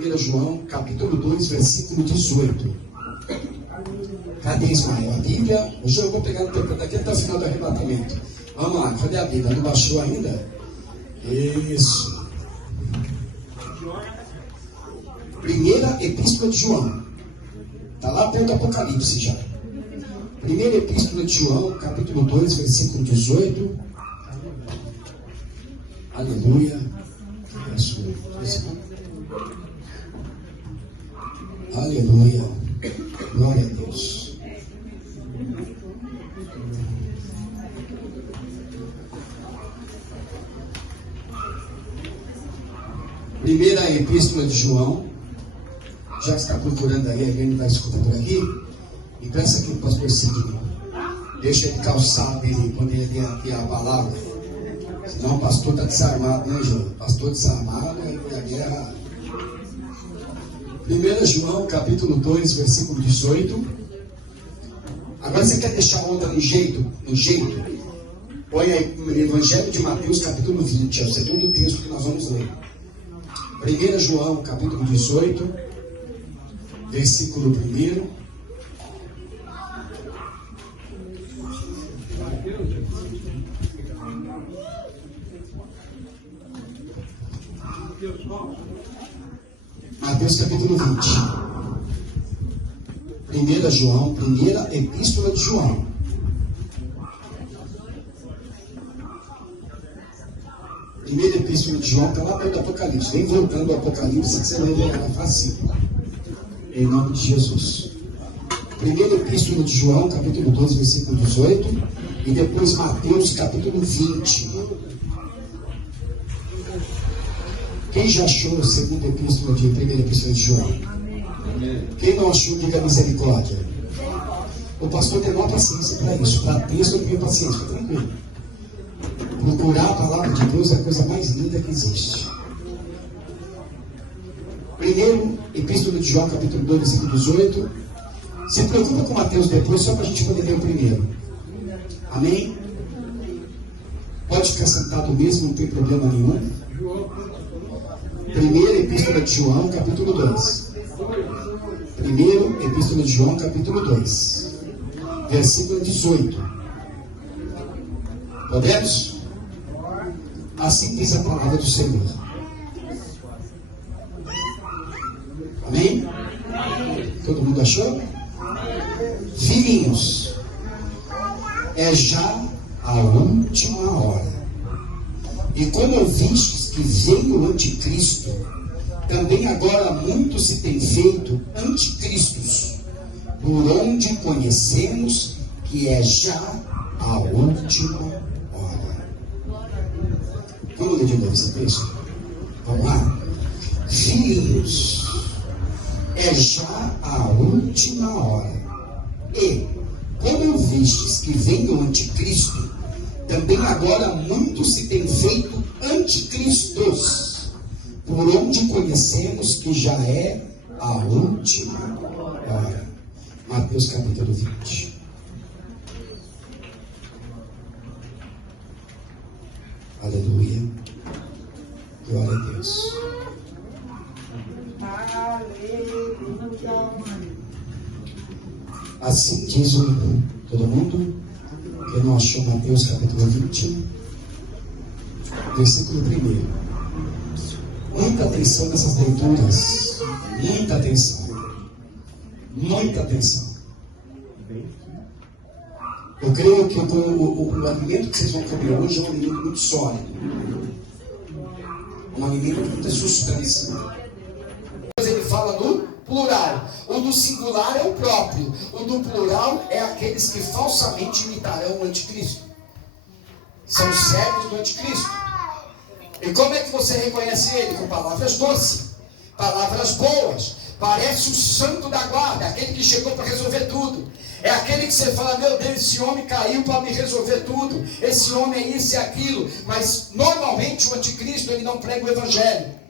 1 João, capítulo 2, versículo 18. Cadê Ismael? A Bíblia, hoje eu vou pegar no tempo daqui até o final do arrebatamento. Vamos lá, cadê a Bíblia? Não baixou ainda? Isso. Primeira Epístola de João. Está lá perto do Apocalipse já. Primeira Epístola de João, capítulo 2, versículo 18. Aleluia. Aleluia. Glória a Deus. Primeira Epístola de João. Já está procurando aí, alguém vai escutar por aqui. E peça que o pastor Sidney deixa ele calçar ele quando ele tem aqui a palavra. Senão o pastor está desarmado, né, João? O pastor desarmado é a guerra. 1 João, capítulo 2, versículo 18. Agora você quer deixar a onda no jeito? Põe aí no Evangelho de Mateus, capítulo 20. É o segundo texto que nós vamos ler. 1 João, capítulo 18, versículo 1. Mateus capítulo 20. 1 João, primeira epístola de João. Primeira epístola de João está lá perto do Apocalipse. Vem voltando ao Apocalipse que você vai ver ela fácil. Em nome de Jesus. Primeira epístola de João, capítulo 12, versículo 18. E depois Mateus capítulo 20. Quem já achou a segunda epístola de primeira epístola de João? Quem não achou, diga misericórdia. O pastor tem maior paciência para isso. Para texto eu tenho paciência, tranquilo. Procurar a palavra de Deus é a coisa mais linda que existe. Primeiro, epístola de João, capítulo 2, versículo 18. Se preocupa com Mateus depois, só para a gente poder ler o primeiro. Amém? Pode ficar sentado mesmo, não tem problema nenhum. Primeira epístola de João, capítulo 2. Primeiro epístola de João, capítulo 2. Versículo 18. Podemos? Assim diz a palavra do Senhor. Amém? Todo mundo achou? Filhinhos, é já a última hora. E como ouvistes que veio o anticristo, também agora muitos se têm feito anticristos, por onde conhecemos que é já a última hora. Vamos ler de novo esse texto? Vamos lá? Filhinhos, é já a última hora. E, como ouvistes que vem o anticristo, também agora muitos se têm feito anticristos, por onde conhecemos que já é a última hora. Mateus capítulo 20. Aleluia. Glória a Deus. Assim diz todo mundo. Quem não achou Mateus capítulo 20, versículo 1. Muita atenção nessas leituras. Muita atenção. Muita atenção. Eu creio que o alimento que vocês vão comer hoje é um alimento muito sólido. Um alimento de muita substância. Ele fala no plural. O do singular é o próprio. O do plural é aqueles que falsamente imitarão o anticristo. São os servos do anticristo. E como é que você reconhece ele? Com palavras doces, palavras boas. Parece o santo da guarda, aquele que chegou para resolver tudo. É aquele que você fala, meu Deus, esse homem caiu para me resolver tudo. Esse homem é isso e aquilo. Mas normalmente o anticristo, ele não prega o evangelho.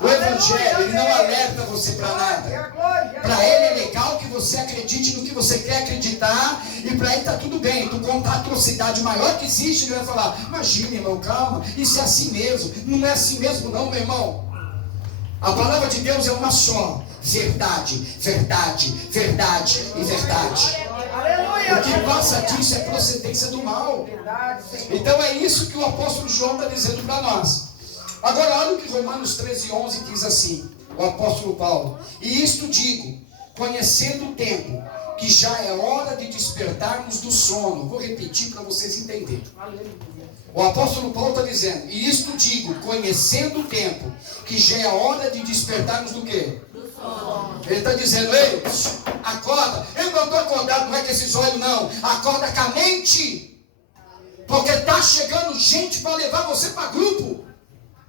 O evangelho, ele não alerta você para nada. Para ele é legal que você acredite no que você quer acreditar. E para ele está tudo bem. Tu contar a atrocidade maior que existe, ele vai falar, imagina, irmão, calma, isso é assim mesmo. Não é assim mesmo não, meu irmão. A palavra de Deus é uma só. Verdade, verdade, verdade e verdade. O que passa disso é procedência do mal. Então é isso que o apóstolo João está dizendo para nós. Agora olha o que Romanos 13:11 diz assim, o apóstolo Paulo: e isto digo, conhecendo o tempo, que já é hora de despertarmos do sono. Vou repetir para vocês entenderem. O apóstolo Paulo está dizendo, e isto digo, conhecendo o tempo, que já é hora de despertarmos do quê? Do sono. Ele está dizendo, ei, acorda. Eu não estou acordado, não é com esses olhos não. Acorda com a mente. Porque está chegando gente para levar você para grupo.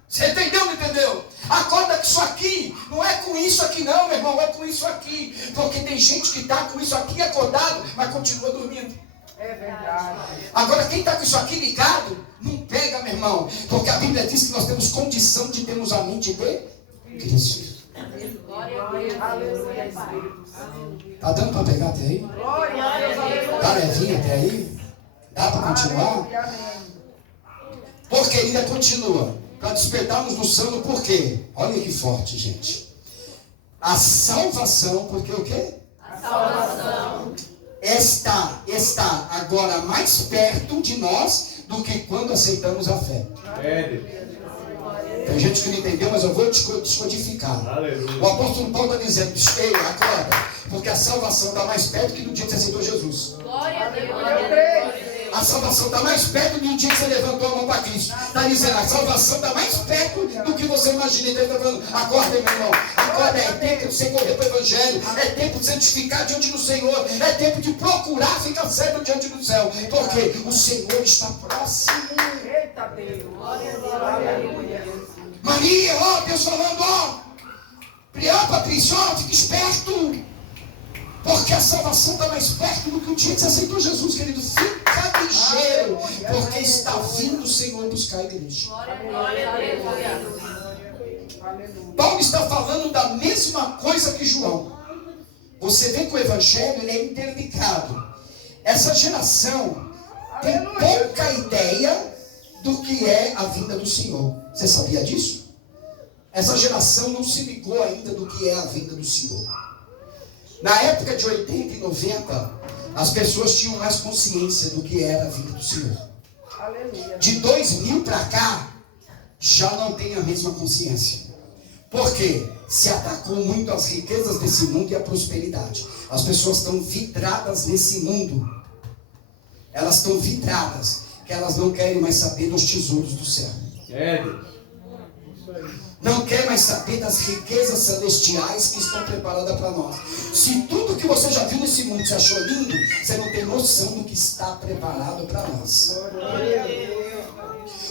Você entendeu ou não entendeu? Acorda com isso aqui. Não é com isso aqui não, meu irmão. É com isso aqui. Porque tem gente que está com isso aqui acordado, mas continua dormindo. É verdade. Agora quem está com isso aqui ligado, não pega, meu irmão. Porque a Bíblia diz que nós temos condição de termos a mente de Cristo. Está dando para pegar até aí? Está levinho até aí? Dá para continuar? Porque ainda continua. Para despertarmos do sono, por quê? Olha que forte, gente. A salvação, porque o quê? A salvação está agora mais perto de nós do que quando aceitamos a fé. Tem gente que não entendeu, mas eu vou descodificar. O apóstolo Paulo está dizendo, ei, acorda, porque a salvação está mais perto que no dia que você aceitou Jesus. Glória a Deus. A salvação está mais perto do dia que você levantou a mão para Cristo. Está dizendo, a salvação está mais perto do que você imagina. Ele está falando, acorda, meu irmão. Acorda, é tempo de você correr para o Evangelho. É tempo de santificar diante do Senhor. É tempo de procurar ficar certo diante do céu. Porque o Senhor está próximo. Eita Deus. Aleluia. Maria, ó, Deus falando, ó. Preocupa, Priscila, fica esperto. Porque a salvação está mais perto do que o dia que você aceitou Jesus, querido. Fica ligeiro, porque está vindo o Senhor buscar a igreja. Glória a Deus. Paulo está falando da mesma coisa que João. Você vê que o Evangelho ele é interligado. Essa geração tem pouca ideia do que é a vinda do Senhor. Você sabia disso? Essa geração não se ligou ainda do que é a vinda do Senhor. Na época de 80 e 90, as pessoas tinham mais consciência do que era a vinda do Senhor. Aleluia. De 2000 para cá, já não tem a mesma consciência. Por quê? Se atacou muito as riquezas desse mundo e a prosperidade. As pessoas estão vidradas nesse mundo. Elas estão vidradas, que elas não querem mais saber dos tesouros do céu. Não quer mais saber das riquezas celestiais que estão preparadas para nós. Se tudo que você já viu nesse mundo você achou lindo, você não tem noção do que está preparado para nós.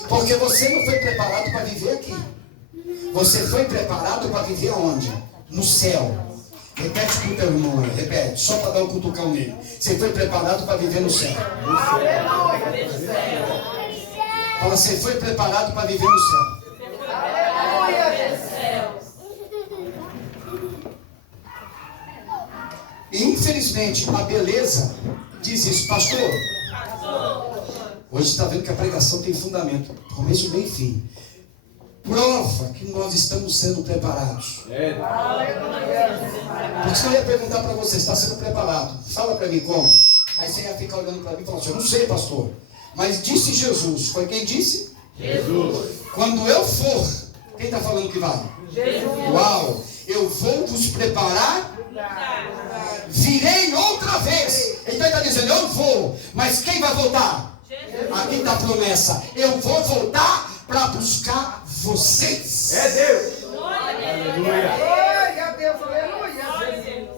Porque você não foi preparado para viver aqui. Você foi preparado para viver aonde? No céu. Repete para o teu irmão aí, repete, só para dar um cutucão nele. Você foi preparado para viver no céu. Fala, você foi preparado para viver no céu. E infelizmente a beleza diz isso, pastor. Hoje está vendo que a pregação tem fundamento, começo, meio e fim. Prova que nós estamos sendo preparados. Por isso que eu ia perguntar para você, está sendo preparado? Fala para mim como. Aí você ia ficar olhando para mim e falar assim, eu não sei, pastor. Mas disse Jesus, foi quem disse? Jesus. Quando eu for, quem está falando que vai? Jesus. Uau, eu vou vos preparar. Virei outra vez. Então ele está dizendo, eu vou. Mas quem vai voltar? Jesus. Aqui está a promessa. Eu vou voltar para buscar vocês. É Deus. Aleluia. Glória a Deus, aleluia.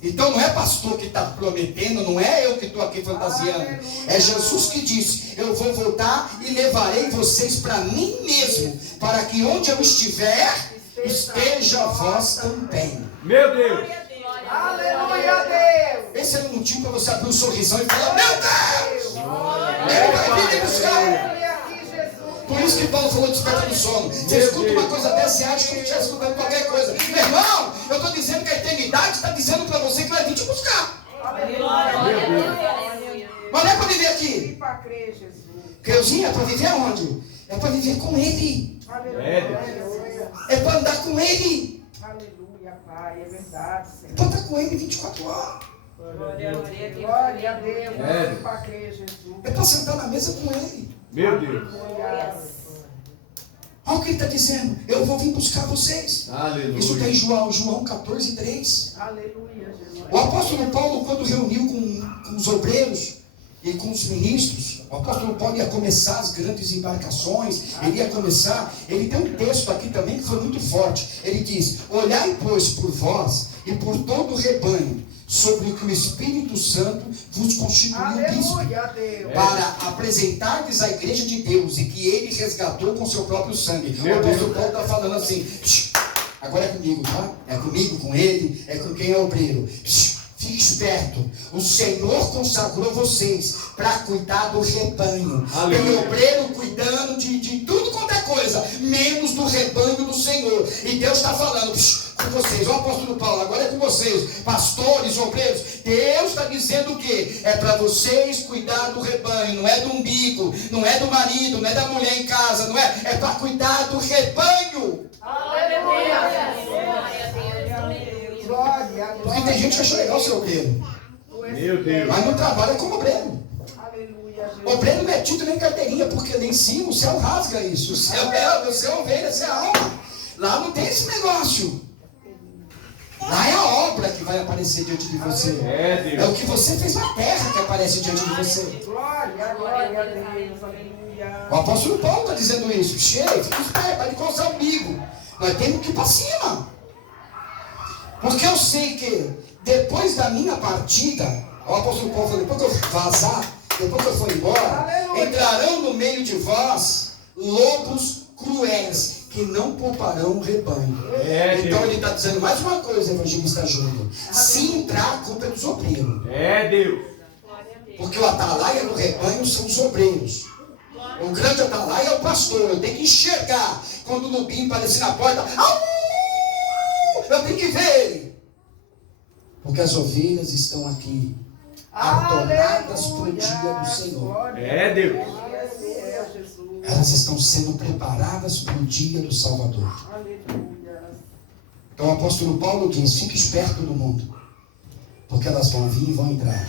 Então não é pastor que está prometendo, não é eu que estou aqui fantasiando. É Jesus que disse, eu vou voltar e levarei vocês para mim mesmo, para que onde eu estiver, esteja vós também. Meu Deus. Aleluia, Deus. Esse é o motivo para você abrir um sorrisão e falar, meu Deus! Ele vai vir me buscar. Aleluia aqui, Jesus. Por isso que Paulo falou desperta do sono. Você escuta uma coisa dessa e acha que eu estiver escutando qualquer coisa. Meu irmão, eu estou dizendo que a eternidade está dizendo para você que vai vir te buscar. Mas não é para viver E aqui. para crer, Jesus. Creuzinho, é para viver aonde? É para viver com Ele. Aleluia. É para andar com Ele. Aleluia, Pai. É verdade, É Senhor. para estar com Ele 24 horas. Glória a Deus. Glória a Deus. É. Para crer, Jesus. É para sentar na mesa com Ele. Meu Deus. Aleluia. Olha o que Ele está dizendo. Eu vou vir buscar vocês. Aleluia. Isso tem João 14, 3. Aleluia, Jesus. O apóstolo Paulo, quando reuniu com os obreiros e com os ministros, o apóstolo Paulo ia começar as grandes embarcações, ele tem um texto aqui também que foi muito forte. Ele diz: olhai, pois, por vós e por todo o rebanho, sobre o que o Espírito Santo vos constituiu bispo, Aleluia, Deus. para apresentar-lhes a igreja de Deus, e que ele resgatou com seu próprio sangue. Meu O apóstolo Deus. Paulo está falando assim: agora é comigo, tá? É comigo, com ele, é com quem é obreiro. Fique esperto. O Senhor consagrou vocês para cuidar do rebanho. Aleluia. Tem obreiro cuidando de tudo quanto é coisa, menos do rebanho do Senhor. E Deus está falando com vocês. O apóstolo Paulo, agora é com vocês, pastores, obreiros. Deus está dizendo o quê? É para vocês cuidar do rebanho. Não é do umbigo, não é do marido, não é da mulher em casa, não é? É para cuidar do rebanho. Aleluia. Glória, Porque tem gente que acha legal ser obreiro, Meu Deus. mas não trabalha como obreiro. Aleluia, Jesus. Obreiro não é título nem carteirinha, porque lá em cima o céu rasga isso. O céu é ovelha, você é alma. Lá não tem esse negócio. Lá é a obra que vai aparecer diante de você. É, É Deus. o que você fez na terra que aparece diante de você. Glória, glória a Deus. Aleluia. O apóstolo Paulo está dizendo isso. Cheio, fica esperto, vai de coçar o umbigo. Nós temos que ir para cima. Porque eu sei que depois da minha partida, o apóstolo Paulo falou, depois que eu vazar, depois que eu for embora, Aleluia. entrarão no meio de vós lobos cruéis, que não pouparão o rebanho. É, Então Deus. ele está dizendo mais uma coisa, evangelista Júnior. Se entrar, a culpa é dos obreiros. É, Deus. Porque o atalaia do rebanho são os obreiros. O grande atalaia é o pastor. Eu tenho que enxergar quando o lobinho aparecer na porta. Au! Eu tenho que ver ele. Porque as ovelhas estão aqui, atornadas para o dia do Senhor. É, Deus. É, Jesus. Elas estão sendo preparadas para o dia do Salvador. Aleluia. Então o apóstolo Paulo diz: fique esperto do mundo, porque elas vão vir e vão entrar.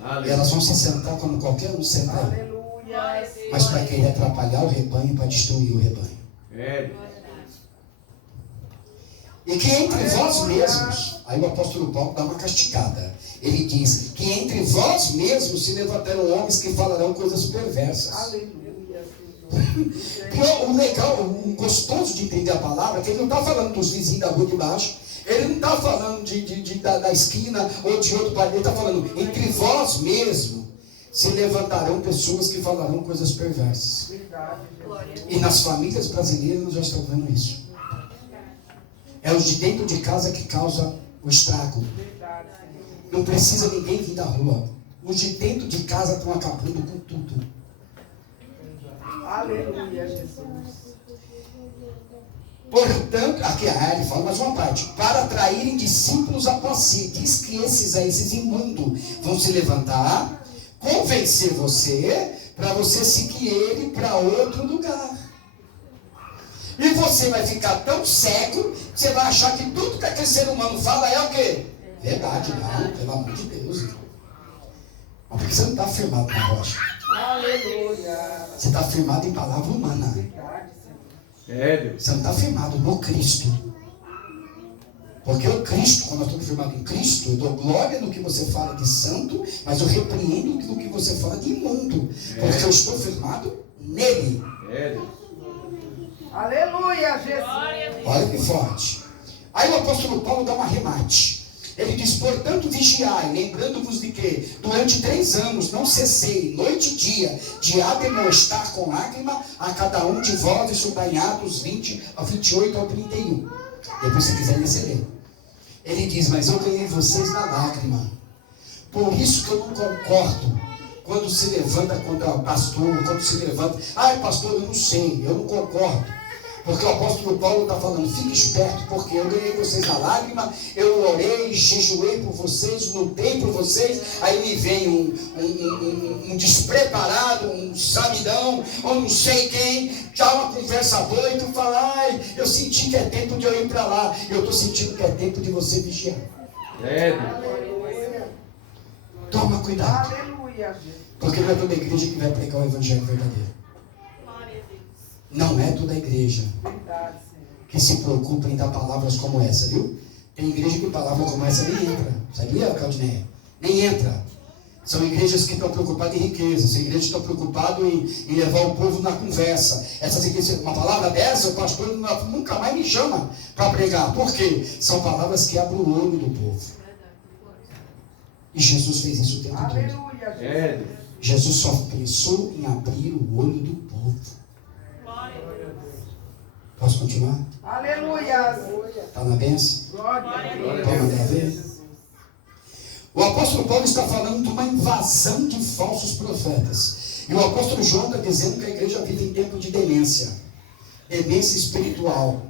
E Aleluia. elas vão se sentar como qualquer um senta aí, Aleluia. mas para querer atrapalhar o rebanho, para destruir o rebanho. É, Deus. E que entre vós mesmos, aí o apóstolo Paulo dá uma castigada. Ele diz que entre vós mesmos se levantarão homens que falarão coisas perversas. Aleluia, Senhor. Porque o legal, o gostoso de entender a palavra, é que ele não está falando dos vizinhos da rua de baixo, ele não está falando da esquina ou de outro país, ele está falando, entre vós mesmos se levantarão pessoas que falarão coisas perversas. Verdade, Jesus. E nas famílias brasileiras nós já estamos vendo isso. É os de dentro de casa que causa o estrago. Verdade, Senhor. Não precisa ninguém vir da rua. Os de dentro de casa estão acabando com tudo. Aleluia, Jesus. Portanto, aqui ele fala mais uma parte. Para atraírem discípulos após si. Diz que esses imundos vão se levantar, convencer você, para você seguir ele para outro lugar. E você vai ficar tão cego que você vai achar que tudo que aquele ser humano fala é o quê? Verdade, não, pelo amor de Deus. Mas por que você não está firmado na rocha? Aleluia. Você está firmado em palavra humana. Verdade, Senhor. É, Deus. Você não está firmado no Cristo. Porque o Cristo, quando nós estamos firmados em Cristo, eu dou glória no que você fala de santo, mas eu repreendo no que você fala de imundo. Porque eu estou firmado nele. É, Deus. Aleluia, Jesus. Olha que forte. Aí o apóstolo Paulo dá um arremate. Ele diz: portanto, vigiai, lembrando-vos de que durante 3 anos não cessei, noite e dia, de ademoestar com lágrima a cada um de vós, isso está em Atos 20, ao 28 ao 31. Depois, se quiser, você lê. Ele diz: mas eu ganhei vocês na lágrima. Por isso que eu não concordo quando se levanta contra o pastor, quando se levanta, ai pastor, eu não sei, eu não concordo. Porque o apóstolo Paulo está falando, fique esperto, porque eu ganhei vocês na lágrima, eu orei, jejuei por vocês, lutei por vocês, aí me vem um despreparado, um sabidão, ou não sei quem, já uma conversa boa, e tu fala, ai, eu senti que é tempo de eu ir para lá, eu estou sentindo que é tempo de você vigiar. Toma cuidado. Aleluia, Jesus. Porque não é toda igreja que vai pregar o evangelho verdadeiro. Não é toda igreja Verdade, Senhor. que se preocupa em dar palavras como essa, viu? Tem igreja que palavra como essa nem entra. Sabia, Claudineia? Nem entra. São igrejas que estão preocupadas em riqueza. São igrejas que estão preocupadas em levar o povo na conversa. Essas igrejas, uma palavra dessa, o pastor nunca mais me chama para pregar. Por quê? São palavras que abrem o olho do povo. E Jesus fez isso o tempo todo. Aleluia, Jesus. Jesus só pensou em abrir o olho do povo. Posso continuar? Aleluia. Está na benção? Glória a Deus. Pode mandar ver? O apóstolo Paulo está falando de uma invasão de falsos profetas. E o apóstolo João está dizendo que a igreja vive em tempo de demência. Demência espiritual.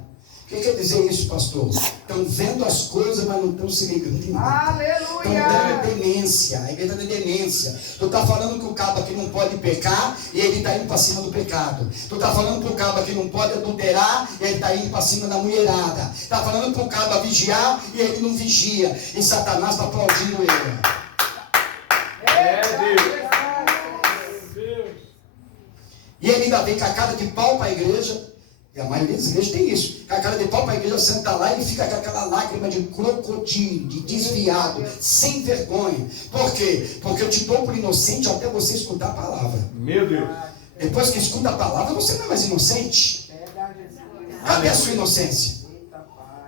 O que quer dizer isso, pastor? Estão vendo as coisas, mas não estão se ligando em nada. Estão dando demência. A igreja está em demência. Tu está falando que o cabo que não pode pecar e ele está indo para cima do pecado. Tu está falando para o cabo que não pode adulterar e ele está indo para cima da mulherada. Está falando para o cabo vigiar e ele não vigia. E Satanás está aplaudindo ele. E ele ainda vem com a cara de pau para a igreja. E a maioria das igrejas tem isso. Com a cara de pau para a igreja, senta lá e fica com aquela lágrima de crocodilo, de desviado, sem vergonha. Por quê? Porque eu te dou por inocente até você escutar a palavra. Meu Deus. Depois que escuta a palavra, você não é mais inocente. Cadê a sua inocência?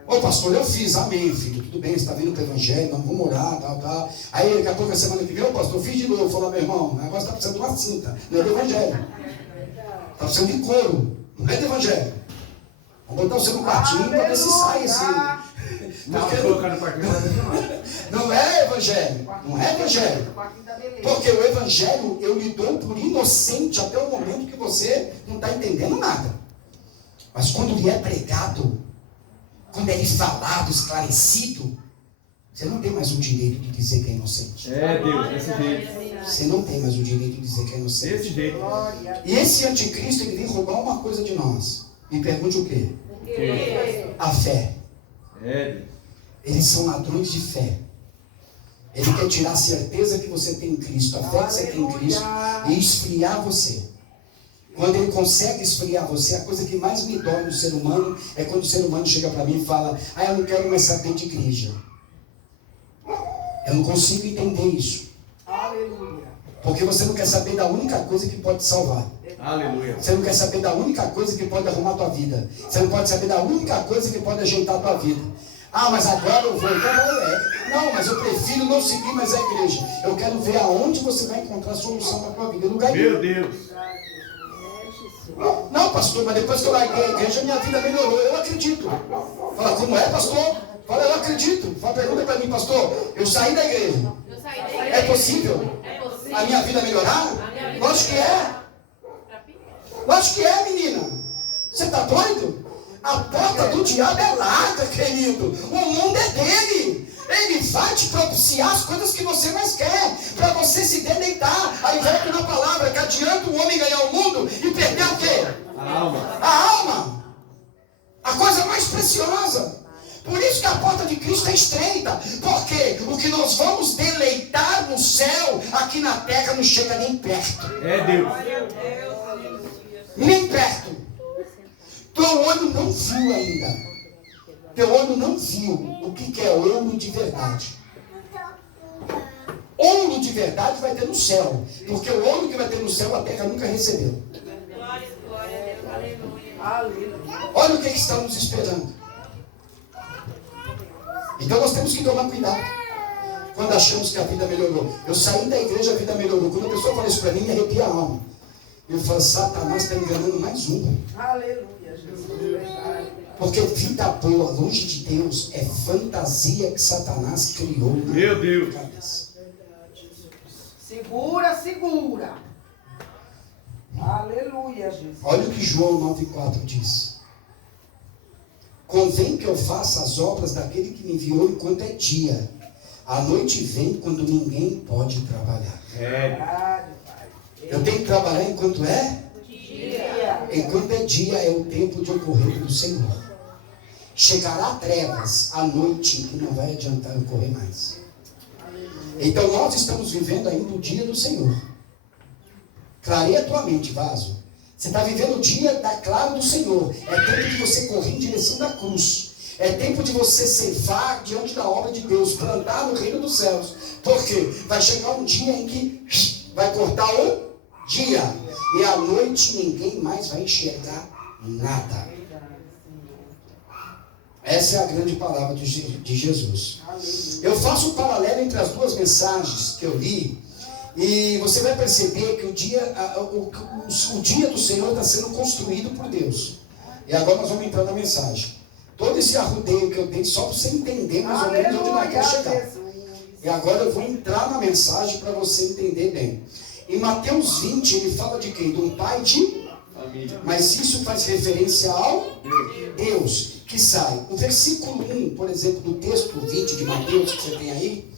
Ô pastor, eu fiz, amém, filho. Tudo bem, você está vindo para o evangelho, vamos orar, tal. Aí daqui a pouco, a semana que vem, ô pastor, eu fiz de novo. Falou, meu irmão, o negócio está precisando de uma cinta, não é do evangelho. Está precisando de couro. Não é do evangelho. Vamos botar você no quartinho para ver se sai assim. Não é evangelho. Não é evangelho. Porque o evangelho eu lhe dou por inocente até o momento que você não está entendendo nada. Mas quando lhe é pregado, quando é lhe falado, esclarecido, você não tem mais o direito de dizer que é inocente. Deus, desse jeito. Você não tem mais o direito de dizer que é inocente. Desse jeito. E esse anticristo, ele vem roubar uma coisa de nós. Me pergunte o quê? A fé. Eles são ladrões de fé. Ele quer tirar a certeza que você tem em Cristo, a fé que você tem em Cristo, e esfriar você. Quando ele consegue esfriar você, a coisa que mais me dói no ser humano é quando o ser humano chega para mim e fala, eu não quero mais saber de igreja. Eu não consigo entender isso. Aleluia. Porque você não quer saber da única coisa que pode te salvar. Aleluia. Você não quer saber da única coisa que pode arrumar a tua vida. Você não pode saber da única coisa que pode ajeitar a tua vida. Mas agora eu vou. Não, mas eu prefiro não seguir mais a igreja. Eu quero ver aonde você vai encontrar a solução para a tua vida. Lugar Meu Deus. Não, pastor, mas depois que eu larguei a igreja, minha vida melhorou. Eu acredito. Fala, como é, pastor? Fala, eu acredito. Fala, pergunta para mim, pastor. Eu saí da igreja. É possível a minha vida melhorar? Lógico que é. Lógico que é, menina. Você está doido? A porta do diabo é larga, querido. O mundo é dele. Ele vai te propiciar as coisas que você mais quer, para você se deleitar. Aí volta na palavra que adianta o homem ganhar o mundo e perder o quê? A alma. A alma. A coisa mais preciosa. Por isso que a porta de Cristo é estreita. Porque o que nós vamos deleitar no céu, aqui na terra não chega nem perto. Deus. Nem perto. Teu olho não viu ainda. Teu olho não viu o que é ouro de verdade. Ouro de verdade vai ter no céu. Porque o ouro que vai ter no céu a terra nunca recebeu. Olha o que estamos esperando. Então nós temos que tomar cuidado. Quando achamos que a vida melhorou. Eu saí da igreja, a vida melhorou. Quando a pessoa fala isso para mim, me arrepia a alma. Eu falo, Satanás está enganando mais um. Aleluia, Jesus. Porque vida boa, longe de Deus, é fantasia que Satanás criou na Meu Deus. cabeça. Segura, segura. Aleluia, Jesus. Olha o que João 9,4 diz. Convém que eu faça as obras daquele que me enviou enquanto é dia. A noite vem quando ninguém pode trabalhar. Eu tenho que trabalhar enquanto é dia. Enquanto é dia é o tempo de ocorrer do Senhor. Chegará trevas à noite que não vai adiantar ocorrer mais. Então nós estamos vivendo ainda o dia do Senhor. Clareia a tua mente, vaso. Você está vivendo o dia da claro do Senhor. É tempo de você correr em direção da cruz. É tempo de você ceifar diante da obra de Deus, plantar no reino dos céus. Por quê? Vai chegar um dia em que vai cortar o dia. E à noite ninguém mais vai enxergar nada. Essa é a grande palavra de Jesus. Eu faço um paralelo entre as duas mensagens que eu li. E você vai perceber que o dia do Senhor está sendo construído por Deus. E agora nós vamos entrar na mensagem. Todo esse arrudeio que eu dei, só para você entender mais ou menos onde nós queremos chegar. E agora eu vou entrar na mensagem para você entender bem. Em Mateus 20, ele fala de quem? De um pai de família. Mas isso faz referência ao Deus que sai. O versículo 1, por exemplo, do texto 20 de Mateus, que você tem aí,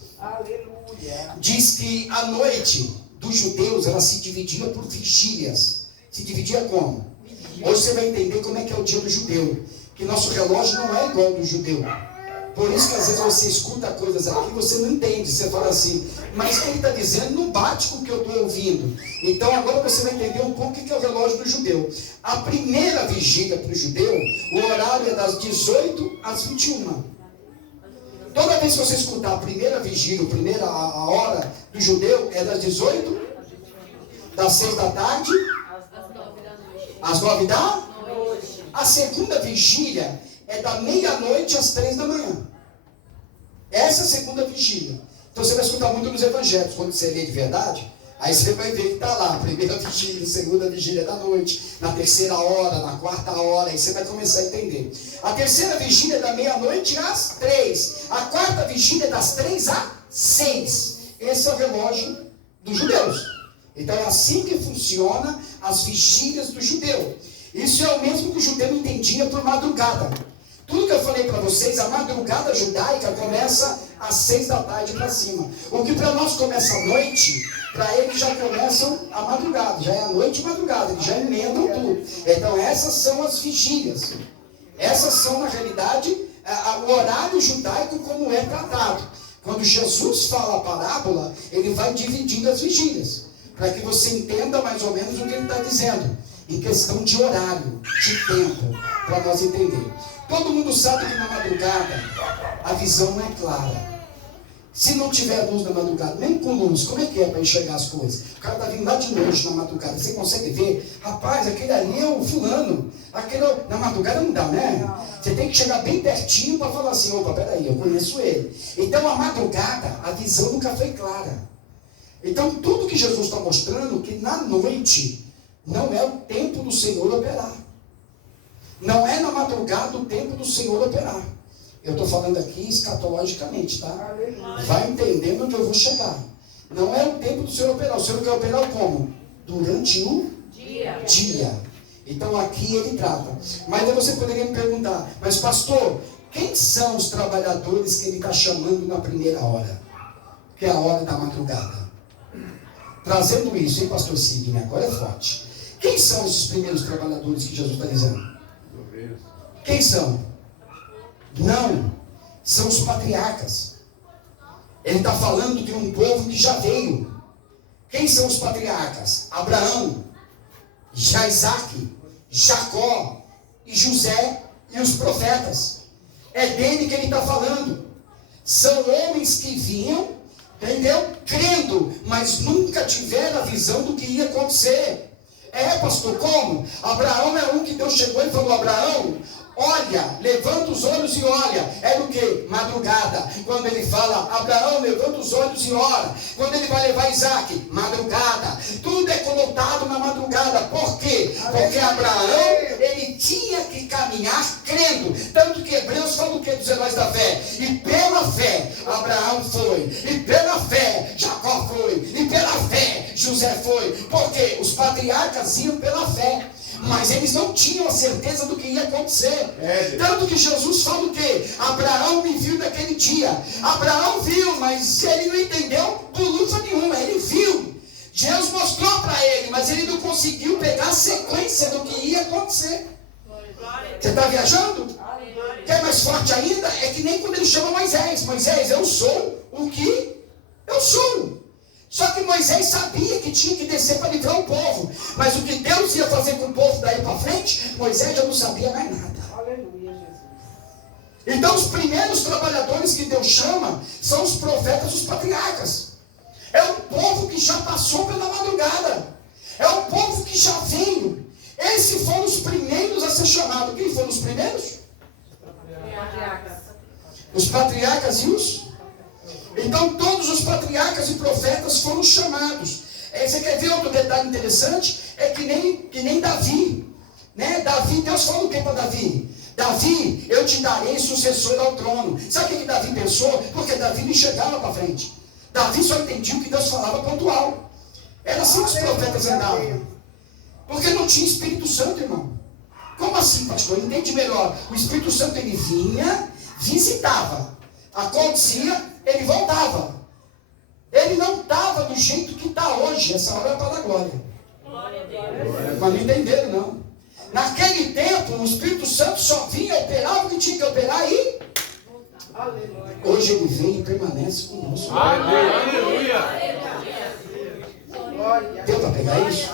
diz que a noite dos judeus, ela se dividia por vigílias. Se dividia como? Hoje você vai entender como é que é o dia do judeu. Que nosso relógio não é igual ao do judeu. Por isso que às vezes você escuta coisas aqui e você não entende. Você fala assim, mas o que ele está dizendo não bate com o que eu estou ouvindo. Então agora você vai entender um pouco o que é o relógio do judeu. A primeira vigília para o judeu, o horário é das 18 às 21. Toda vez que você escutar a primeira vigília, a hora do judeu é das 18, das 6 da tarde, às 9 da noite. A segunda vigília é da meia-noite às 3 da manhã. Essa é a segunda vigília. Então você vai escutar muito nos evangelhos, quando você lê de verdade, aí você vai ver que está lá, a primeira vigília, a segunda vigília da noite, na terceira hora, na quarta hora, aí você vai começar a entender. A terceira vigília é da meia-noite às 3. A quarta vigília é das 3 às 6. Esse é o relógio dos judeus. Então é assim que funciona as vigílias do judeu. Isso é o mesmo que o judeu entendia por madrugada. Tudo que eu falei para vocês, a madrugada judaica começa às 6 da tarde para cima. O que para nós começa à noite, para eles já começam a madrugada. Já é a noite e madrugada, eles já emendam tudo. Então essas são as vigílias. Essas são, na realidade, o horário judaico como é tratado. Quando Jesus fala a parábola, ele vai dividindo as vigílias. Para que você entenda mais ou menos o que ele está dizendo. Em questão de horário, de tempo, para nós entender. Todo mundo sabe que na madrugada a visão não é clara. Se não tiver luz na madrugada, nem com luz, como é que é para enxergar as coisas? O cara está vindo lá de noite na madrugada, você consegue ver? Rapaz, aquele ali é o fulano. Na madrugada não dá, né? Você tem que chegar bem pertinho para falar assim, opa, peraí, eu conheço ele. Então a madrugada, a visão nunca foi clara. Então tudo que Jesus está mostrando, que na noite não é o tempo do Senhor operar. Não é na madrugada o tempo do Senhor operar. Eu estou falando aqui escatologicamente, tá? Vai entendendo onde eu vou chegar. Não é o tempo do Senhor operar. O Senhor quer operar como? Durante o dia. Então aqui ele trata. Mas aí você poderia me perguntar, mas pastor, quem são os trabalhadores que ele está chamando na primeira hora? Que é a hora da madrugada. Trazendo isso, hein, pastor Sidney? Agora é forte. Quem são esses primeiros trabalhadores que Jesus está dizendo? Quem são? Não, são os patriarcas. Ele está falando de um povo que já veio. Quem são os patriarcas? Abraão, Isaac, Jacó e José e os profetas. É dele que ele está falando. São homens que vinham, entendeu? Crendo, mas nunca tiveram a visão do que ia acontecer. É, pastor, como? Abraão é um que Deus chegou e falou, Abraão, olha, levanta os olhos e olha. Era o que? Madrugada. Quando ele fala, Abraão, levanta os olhos e ora. Quando ele vai levar Isaac, madrugada. Tudo é colocado na madrugada. Por quê? Porque Abraão, ele tinha que caminhar crendo. Tanto que Hebreus fala o que dos heróis da fé? E pela fé, Abraão foi. E pela fé, Jacó foi. E pela fé, José foi. Porque os patriarcas iam pela fé. mas eles não tinham a certeza do que ia acontecer. Tanto que Jesus fala o quê? Abraão me viu naquele dia. Abraão viu, mas ele não entendeu luta nenhuma, ele viu. Deus mostrou para ele, mas ele não conseguiu pegar a sequência do que ia acontecer. Você está viajando? O que é mais forte ainda é que nem quando ele chama Moisés. Moisés, eu sou o que eu sou. Só que Moisés sabia que tinha que descer para livrar o povo. Mas o que Deus ia fazer com o povo daí para frente, Moisés já não sabia mais nada. Aleluia, Jesus. Então os primeiros trabalhadores que Deus chama são os profetas, os patriarcas. É um povo que já passou pela madrugada. É um povo que já veio. Esses foram os primeiros a ser chamados. Quem foram os primeiros? Os patriarcas e os... Então todos os patriarcas e profetas foram chamados. Você quer ver outro detalhe interessante? É que nem Davi, né? Davi, Deus falou o que para Davi? Davi, eu te darei sucessor ao trono. Sabe o que Davi pensou? Porque Davi não chegava para frente. Davi só entendia o que Deus falava pontual. Era assim que os profetas andavam. Porque não tinha Espírito Santo, irmão. Como assim, pastor? Entende melhor. O Espírito Santo, ele vinha, visitava. Acontecia, ele voltava. Ele não estava do jeito que está hoje. Essa hora é para dar glória. Glória a Deus. Mas não entenderam, não. Naquele tempo, o Espírito Santo só vinha, operava o que tinha que operar e... Aleluia. Hoje ele vem e permanece conosco. Aleluia. Glória. Deu para pegar isso?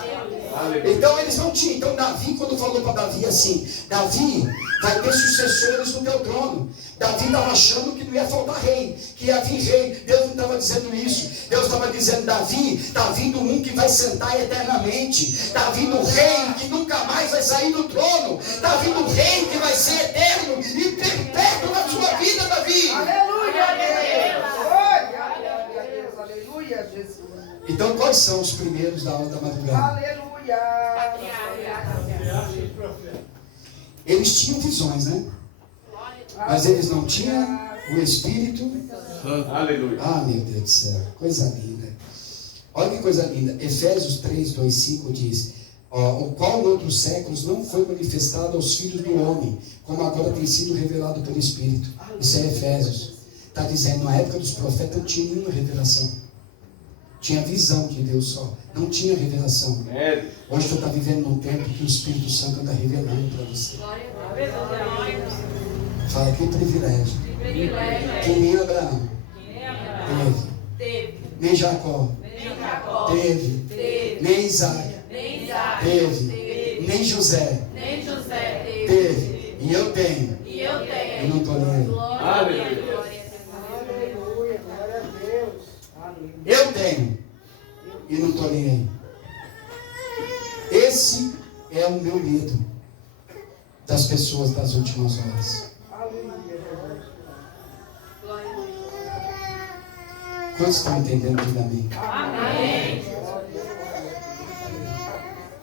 Então eles não tinham. Então Davi, quando falou para Davi assim, Davi, vai ter sucessores no teu trono. Davi estava achando que não ia faltar rei, que ia vir rei. Deus não estava dizendo isso. Deus estava dizendo, Davi, está vindo um que vai sentar eternamente. Está vindo um rei que nunca mais vai sair do trono. Está vindo um rei que vai ser eterno e perpétuo na sua vida, Davi. Aleluia, Deus. Glória a Deus. Aleluia, Jesus. Então quais são os primeiros da hora da madrugada? Aleluia. Eles tinham visões, né? Mas eles não tinham o Espírito. Aleluia. Ah, meu Deus do céu, coisa linda. Olha que coisa linda. Efésios 3, 2, 5 diz: o qual em outros séculos não foi manifestado aos filhos do homem, como agora tem sido revelado pelo Espírito. Isso é Efésios. Está dizendo, na época dos profetas não tinha nenhuma revelação. Tinha visão de Deus só. Não tinha revelação. Hoje tu está vivendo num tempo que o Espírito Santo está revelando para você. Fala, que privilégio. Que nem Abraão teve. Nem Jacó teve. Nem Isaac teve. Nem José teve. E eu tenho. E não estou nem aí. Aleluia. Aleluia. Glória a Deus. Aleluia. Eu tenho. E não estou nem aí. Esse é o meu medo das pessoas das últimas horas. Quantos estão entendendo tudo? Amém? Amém.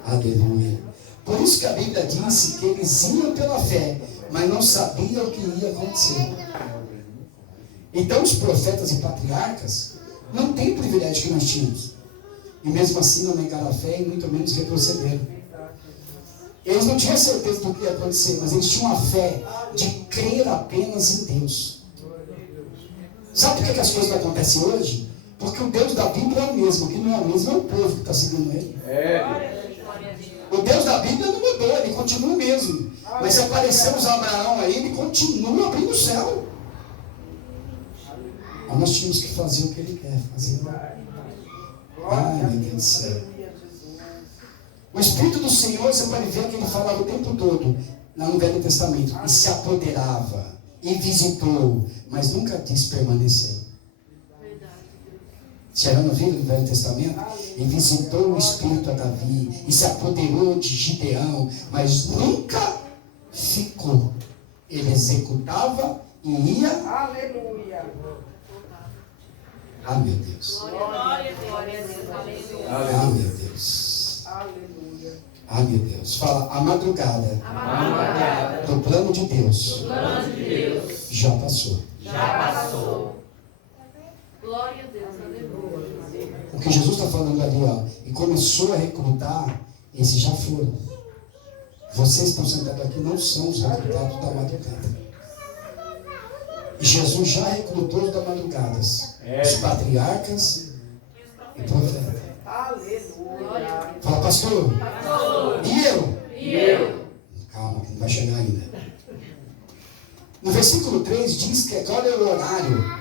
Aleluia. Por isso que a Bíblia disse que eles iam pela fé, mas não sabiam o que ia acontecer. Então os profetas e patriarcas não têm o privilégio que nós tínhamos. E mesmo assim não negaram a fé e muito menos retrocederam. Eles não tinham certeza do que ia acontecer, mas eles tinham a fé de crer apenas em Deus. Sabe por que as coisas acontecem hoje? Porque o Deus da Bíblia é o mesmo. O que não é o mesmo é o povo que está seguindo ele. O Deus da Bíblia não mudou, ele continua o mesmo. Mas se aparecermos Abraão aí, ele continua abrindo o céu. Mas nós tínhamos que fazer o que ele quer fazer. Ai, meu Deus do céu. O Espírito do Senhor, você pode ver que ele falava o tempo todo, lá no Velho Testamento, e se apoderava, e visitou, mas nunca disse permaneceu. Você já não viu no Velho Testamento? E visitou o Espírito a Davi, e se apoderou de Gideão, mas nunca ficou. Ele executava e ia. Aleluia. Ah, meu Deus. Glória a Deus. Aleluia. Ah, meu Deus. Aleluia. Ah, meu Deus. Fala, a madrugada do plano de Deus já passou. Glória a Deus. Aleluia. O que Jesus está falando ali, ó, e começou a recrutar, esses já foram. Vocês que estão sentados aqui não são os recrutados da madrugada. E Jesus já recrutou os da madrugadas. Os patriarcas e profetas. Aleluia. Fala, pastor. E eu? E eu? Calma, que não vai chegar ainda. No versículo 3 diz que agora é o horário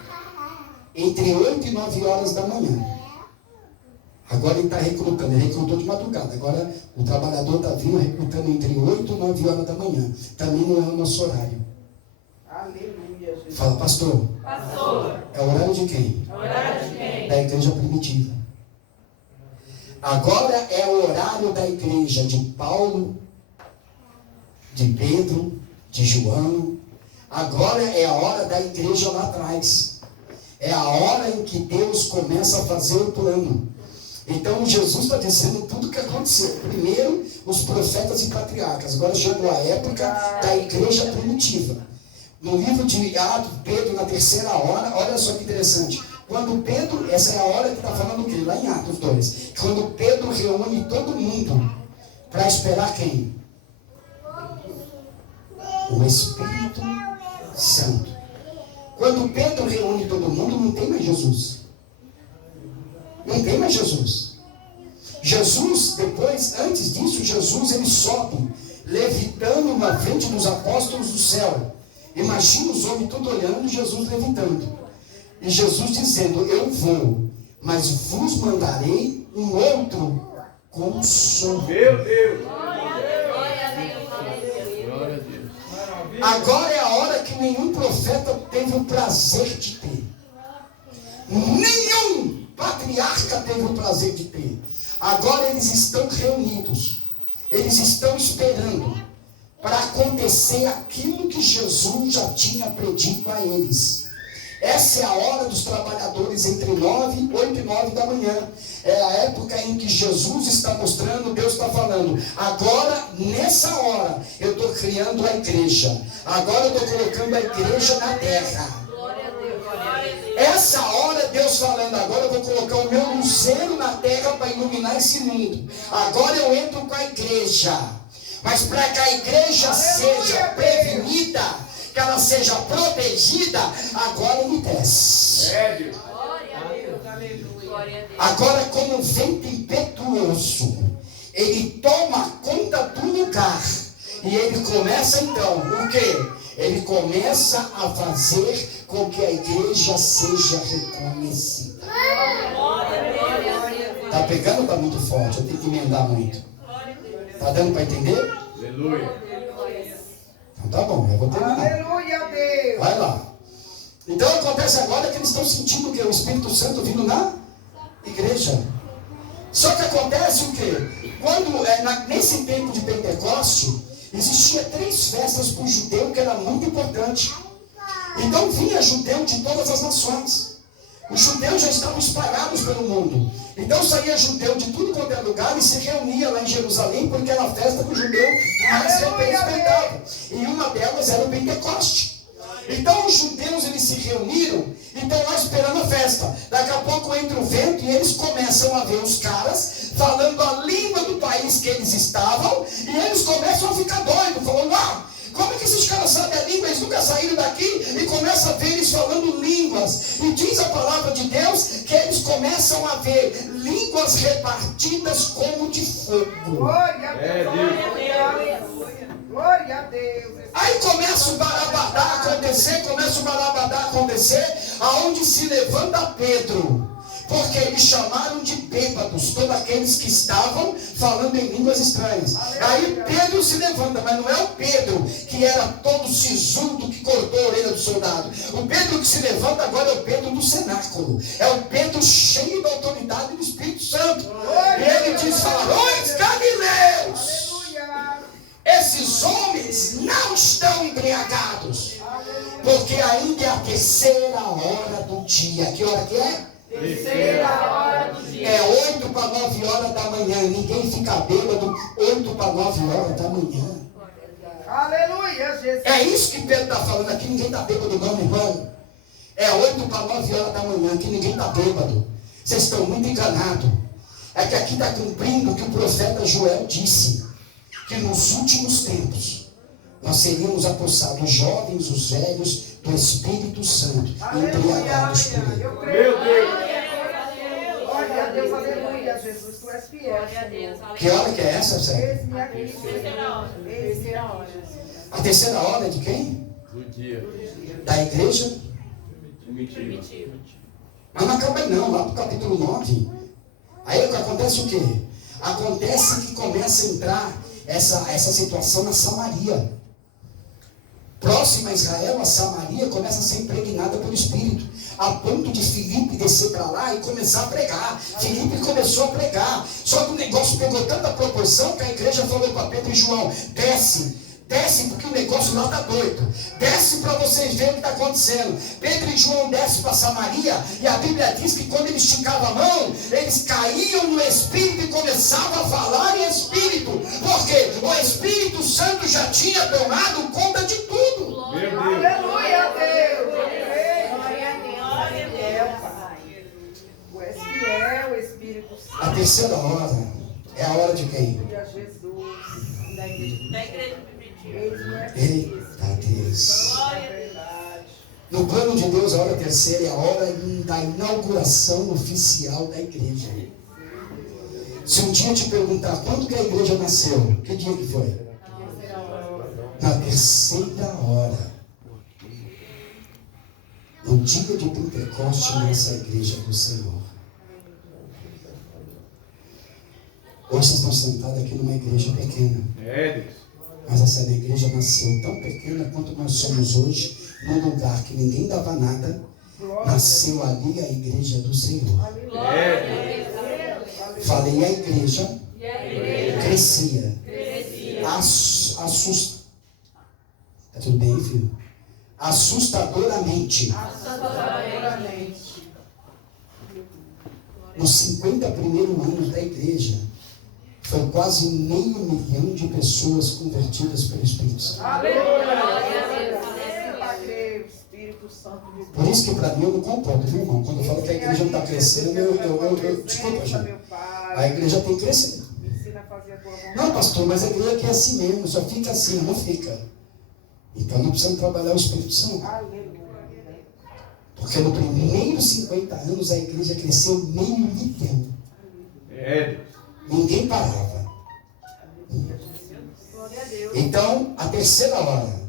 entre 8 e 9 horas da manhã. Agora ele está recrutando, ele recrutou de madrugada. Agora o trabalhador está vindo recrutando entre 8 e 9 horas da manhã. Também não é o nosso horário. Aleluia, Jesus. Fala, pastor. Pastor. É o horário de quem? Horário de quem? Da igreja primitiva. Agora é o horário da igreja de Paulo, de Pedro, de João. Agora é a hora da igreja lá atrás. É a hora em que Deus começa a fazer o plano. Então Jesus está dizendo tudo o que aconteceu. Primeiro, os profetas e patriarcas. Agora chegou a época da igreja primitiva. No livro de Atos, Pedro, na terceira hora, olha só que interessante. Quando Pedro, essa é a hora que está falando o quê? Lá em Atos 2. Quando Pedro reúne todo mundo para esperar quem? O Espírito Santo. Quando Pedro reúne todo mundo, não tem mais Jesus. Não tem mais Jesus. Jesus, depois, antes disso, Jesus ele sobe, levitando na frente dos apóstolos do céu. Imagina os homens todos olhando e Jesus levitando. E Jesus dizendo, eu vou, mas vos mandarei um outro Consolador. Meu Deus. Agora é a hora que nenhum profeta teve o prazer de ter. Nenhum patriarca teve o prazer de ter. Agora eles estão reunidos. Eles estão esperando para acontecer aquilo que Jesus já tinha predito a eles. Essa é a hora dos trabalhadores entre 8 e 9 da manhã. É a época em que Jesus está mostrando, Deus está falando. Agora, nessa hora, eu estou criando a igreja. Agora eu estou colocando a igreja na terra. Essa hora, Deus falando, agora eu vou colocar o meu luzeiro na terra para iluminar esse mundo. Agora eu entro com a igreja. Mas para que a igreja seja prevenida, que ela seja protegida, agora ele desce. Agora, como um vento impetuoso, ele toma conta do lugar. E ele começa então, o quê? Ele começa a fazer com que a igreja seja reconhecida. Está pegando ou está muito forte? Eu tenho que emendar muito. Está dando para entender? Aleluia. Então tá bom, eu vou terminar. Aleluia, Deus. Vai lá. Então acontece agora que eles estão sentindo o quê? O Espírito Santo vindo na igreja. Só que acontece o quê? Quando, nesse tempo de Pentecoste, existia 3 festas para o judeu que era muito importante. Então vinha judeu de todas as nações. Os judeus já estavam espalhados pelo mundo. Então saía judeu de tudo quanto é lugar e se reunia lá em Jerusalém, porque era a festa que o judeu mais respeitava. E uma delas era o Pentecoste. Então os judeus eles se reuniram e estão lá esperando a festa. Daqui a pouco entra o vento e eles começam a ver os caras falando a língua do país que eles estavam. E eles começam a ficar doidos, falando, como é que esses caras sabem a língua? Eles nunca saíram daqui. E começa a ver eles falando línguas. E diz a palavra de Deus que eles começam a ver línguas repartidas como de fogo. Glória a Deus. Glória a Deus. Aí começa o barabadá a acontecer, aonde se levanta Pedro. Porque eles chamaram de bêbados todos aqueles que estavam falando em línguas estranhas. Aí Pedro se levanta, mas não é o Pedro que era todo sisudo que cortou a orelha do soldado. O Pedro que se levanta agora é o Pedro do cenáculo. É o Pedro cheio da autoridade do Espírito Santo. E ele diz, varões galileus, esses homens não estão embriagados, porque ainda é a 3ª hora do dia. Que hora que é? 3ª hora do dia. É 8 para 9 horas da manhã. Ninguém fica bêbado 8 para 9 horas da manhã. Aleluia, Jesus. É isso que Pedro está falando aqui. Ninguém está bêbado não, meu irmão. É 8 para 9 horas da manhã que ninguém está bêbado. Vocês estão muito enganados. É que aqui está cumprindo o que o profeta Joel disse. que nos últimos tempos nós seríamos apossados, os jovens, os velhos, do Espírito Santo, embriagados por ele. Eu creio. Meu Deus. Glória a Deus, aleluia, Jesus, tu és fiel. Glória a Deus. Que hora que é essa, Sérgio? Eis-me aqui, Senhor. Eis-me aqui. A terceira hora é de quem? Do dia. Da igreja? Primitivo. Mas não acaba aí não, lá para o capítulo 9. Aí acontece o quê? Acontece que começa a entrar essa situação na Samaria. Próxima a Israel, a Samaria começa a ser impregnada pelo Espírito, a ponto de Filipe descer para lá e começar a pregar. Filipe começou a pregar, só que o negócio pegou tanta proporção que a igreja falou para Pedro e João: desce porque o negócio lá está doido, desce para vocês verem o que está acontecendo. Pedro e João descem para Samaria, e a Bíblia diz que quando eles esticavam a mão, eles caíam no Espírito e começavam a falar em Espírito, porque o Espírito Santo já tinha tomado conta de tudo. Meu Deus. Aleluia, Deus. Glória a Deus. Tu és fiel, Espírito Santo. A terceira hora é a hora de quem? Aleluia, Jesus. Da igreja primitiva. Eis-me aqui. Eita Deus. Glória a É Deus. verdade. No plano de Deus, a hora terceira é a hora da inauguração oficial da igreja. Se um dia te perguntar quando que a igreja nasceu, que dia que foi? Na terceira hora. No dia de Pentecoste, nessa igreja do Senhor. Hoje vocês estão sentados aqui numa igreja pequena. É, Deus. Mas essa igreja nasceu tão pequena quanto nós somos hoje, num lugar que ninguém dava nada. Nasceu ali a igreja do Senhor. É, Deus. Falei, a igreja E a igreja crescia. Tá tudo bem, filho? Assustadoramente. Nos 50 primeiros anos da igreja, foi quase 500 mil de pessoas convertidas pelo Espírito Santo. Aleluia. Para crer, Espírito Santo de Deus. Por isso que para mim eu não concordo, viu, irmão? Quando eu falo que a igreja não está crescendo, desculpa, gente. A igreja tem que crescer. Me ensina a fazer a tua vontade. Não, pastor, mas a igreja aqui é assim mesmo, só fica assim, não fica. Então não precisamos trabalhar o Espírito Santo. Aleluia. Porque no primeiros 50 anos a igreja cresceu 500 mil. É, Deus. Ninguém parava. Glória a Deus. Então, a terceira hora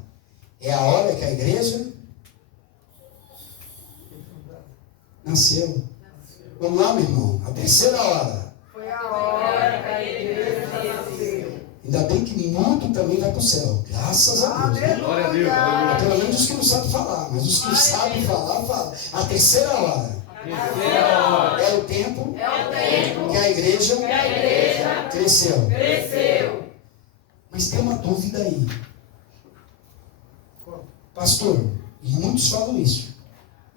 é a hora que a igreja nasceu. Vamos lá, meu irmão. A terceira hora. Foi a hora que a igreja nasceu. Ainda bem que muito também vai para o céu. Graças a Deus. Né? Glória a Deus, aleluia. Pelo menos os que não sabem falar, mas os que sabem falar, falam. A terceira hora é o tempo que a igreja cresceu. Mas tem uma dúvida aí. Pastor, e muitos falam isso.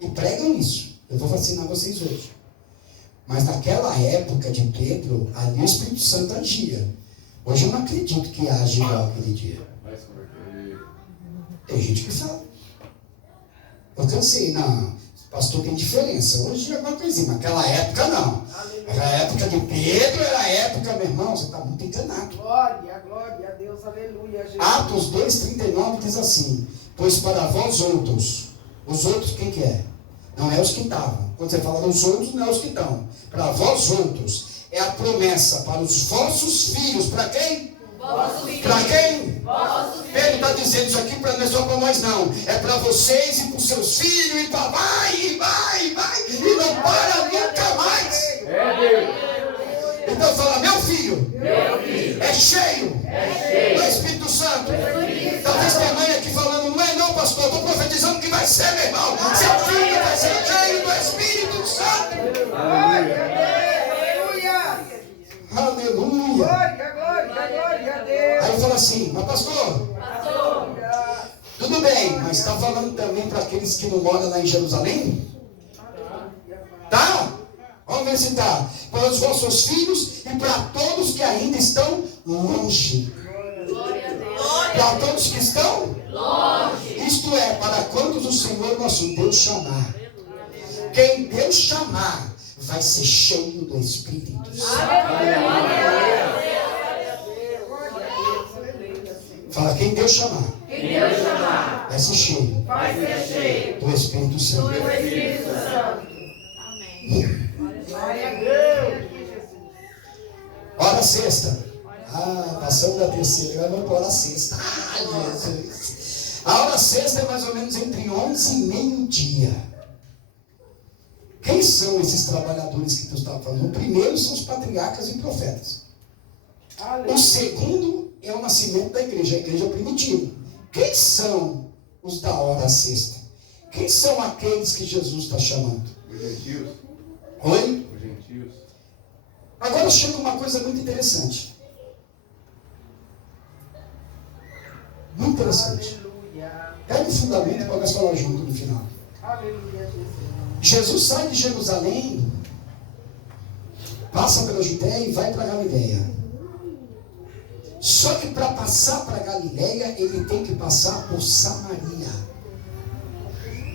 E pregam isso. Eu vou vacinar vocês hoje. Mas naquela época de Pedro, ali o Espírito Santo agia. Hoje eu não acredito que age igual aquele dia. Vai se converter. Tem gente que fala. Eu cansei, não. Pastor, tem diferença. Hoje é alguma coisinha, mas naquela época não. Era a época de Pedro, era a época, meu irmão, você está muito enganado. Glória a Deus, aleluia, Jesus. Atos 2,39 diz assim: pois para vós outros, os outros quem que é? Não é os que estavam. Quando você fala dos outros, não é os que estão. Para vós outros, é a promessa para os vossos filhos. Para quem? Para quem? Pedro está dizendo isso aqui não é só para nós não. É para vocês e para os seus filhos e para vai. E não para nunca mais. É, Deus. Então fala, meu filho é cheio do Espírito Santo. Talvez tenha mãe aqui falando, não é não, pastor, estou profetizando que vai ser, meu irmão. Seu filho vai ser cheio do Espírito Santo. Aleluia. Glória a Deus. Aí fala assim, mas pastor, tudo bem, mas está falando também para aqueles que não moram lá em Jerusalém? Tá? Vamos ver se está. Para os vossos filhos e para todos que ainda estão longe. Glória a Deus. Para todos que estão longe. Isto é, para quantos o Senhor nosso Deus chamar. Quem Deus chamar vai ser cheio do Espírito Santo. Fala, quem Deus chamar, Quem Deus chamar, vai ser cheio vai ser cheio do Espírito Santo. do Espírito Santo. Amém. Glória a Deus. Hora sexta. Passamos da terceira, agora vamos para a hora sexta. Jesus. A hora sexta é mais ou menos entre 11 e meio-dia. Quem são esses trabalhadores que Deus está falando? O primeiro são os patriarcas e profetas. O segundo é o nascimento da igreja, a igreja primitiva. Quem são os da hora sexta? Quem são aqueles que Jesus está chamando? Os gentios. Oi? Os gentios. Agora chega uma coisa muito interessante. Muito interessante. Aleluia. Pega o fundamento para nós falar junto no final. Aleluia, Jesus. Jesus sai de Jerusalém, passa pela Judéia e vai para Galiléia. Só que para passar para Galiléia, ele tem que passar por Samaria.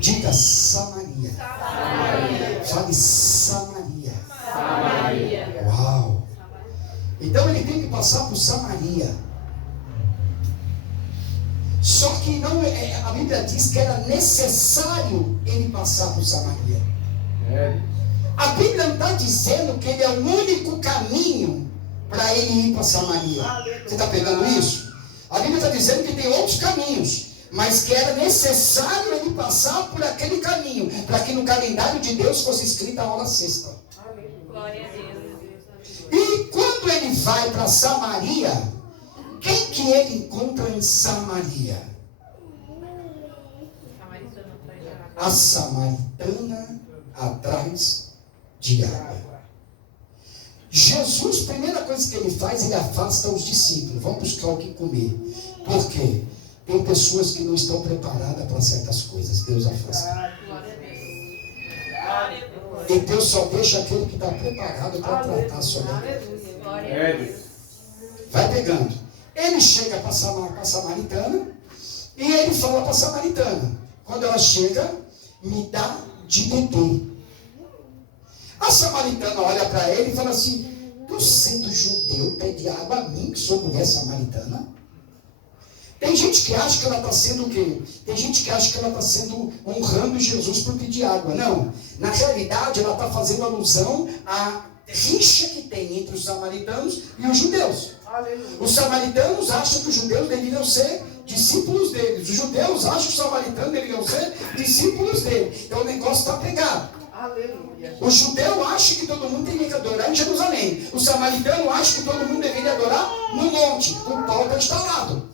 Diga Samaria. Samaria. Fale Samaria. Samaria. Uau! Então ele tem que passar por Samaria. Só que não a Bíblia diz que era necessário ele passar por Samaria. É. A Bíblia não está dizendo que ele é o único caminho para ele ir para Samaria. Você está pegando isso? A Bíblia está dizendo que tem outros caminhos, mas que era necessário ele passar por aquele caminho, para que no calendário de Deus fosse escrita a hora sexta. Glória a Deus. E quando ele vai para Samaria, quem que ele encontra em Samaria? A samaritana atrás de água. Jesus, primeira coisa que ele faz, ele afasta os discípulos. Vamos buscar o que comer. Por quê? Tem pessoas que não estão preparadas para certas coisas. Deus afasta. Glória a Deus. Glória a Deus. E Deus só deixa aquele que está preparado para tratar sobre ele. Glória a É. Deus. Vai pegando. Ele chega para a samaritana e ele fala para a samaritana. Quando ela chega, me dá de beber. A samaritana olha para ele e fala assim: tu sendo judeu, pede água a mim, que sou mulher samaritana? Tem gente que acha que ela está sendo o quê? Tem gente que acha que ela está sendo honrando Jesus por pedir água. Não. Na realidade, ela está fazendo alusão à rixa que tem entre os samaritanos e os judeus. Os samaritanos acham que os judeus deveriam ser discípulos deles. Os judeus acham que os samaritanos deveriam ser discípulos dele. Então o negócio está pegado. Aleluia. O judeu acha que todo mundo teria que adorar em Jerusalém. O samaritano acha que todo mundo deveria adorar no monte. O pau está instalado.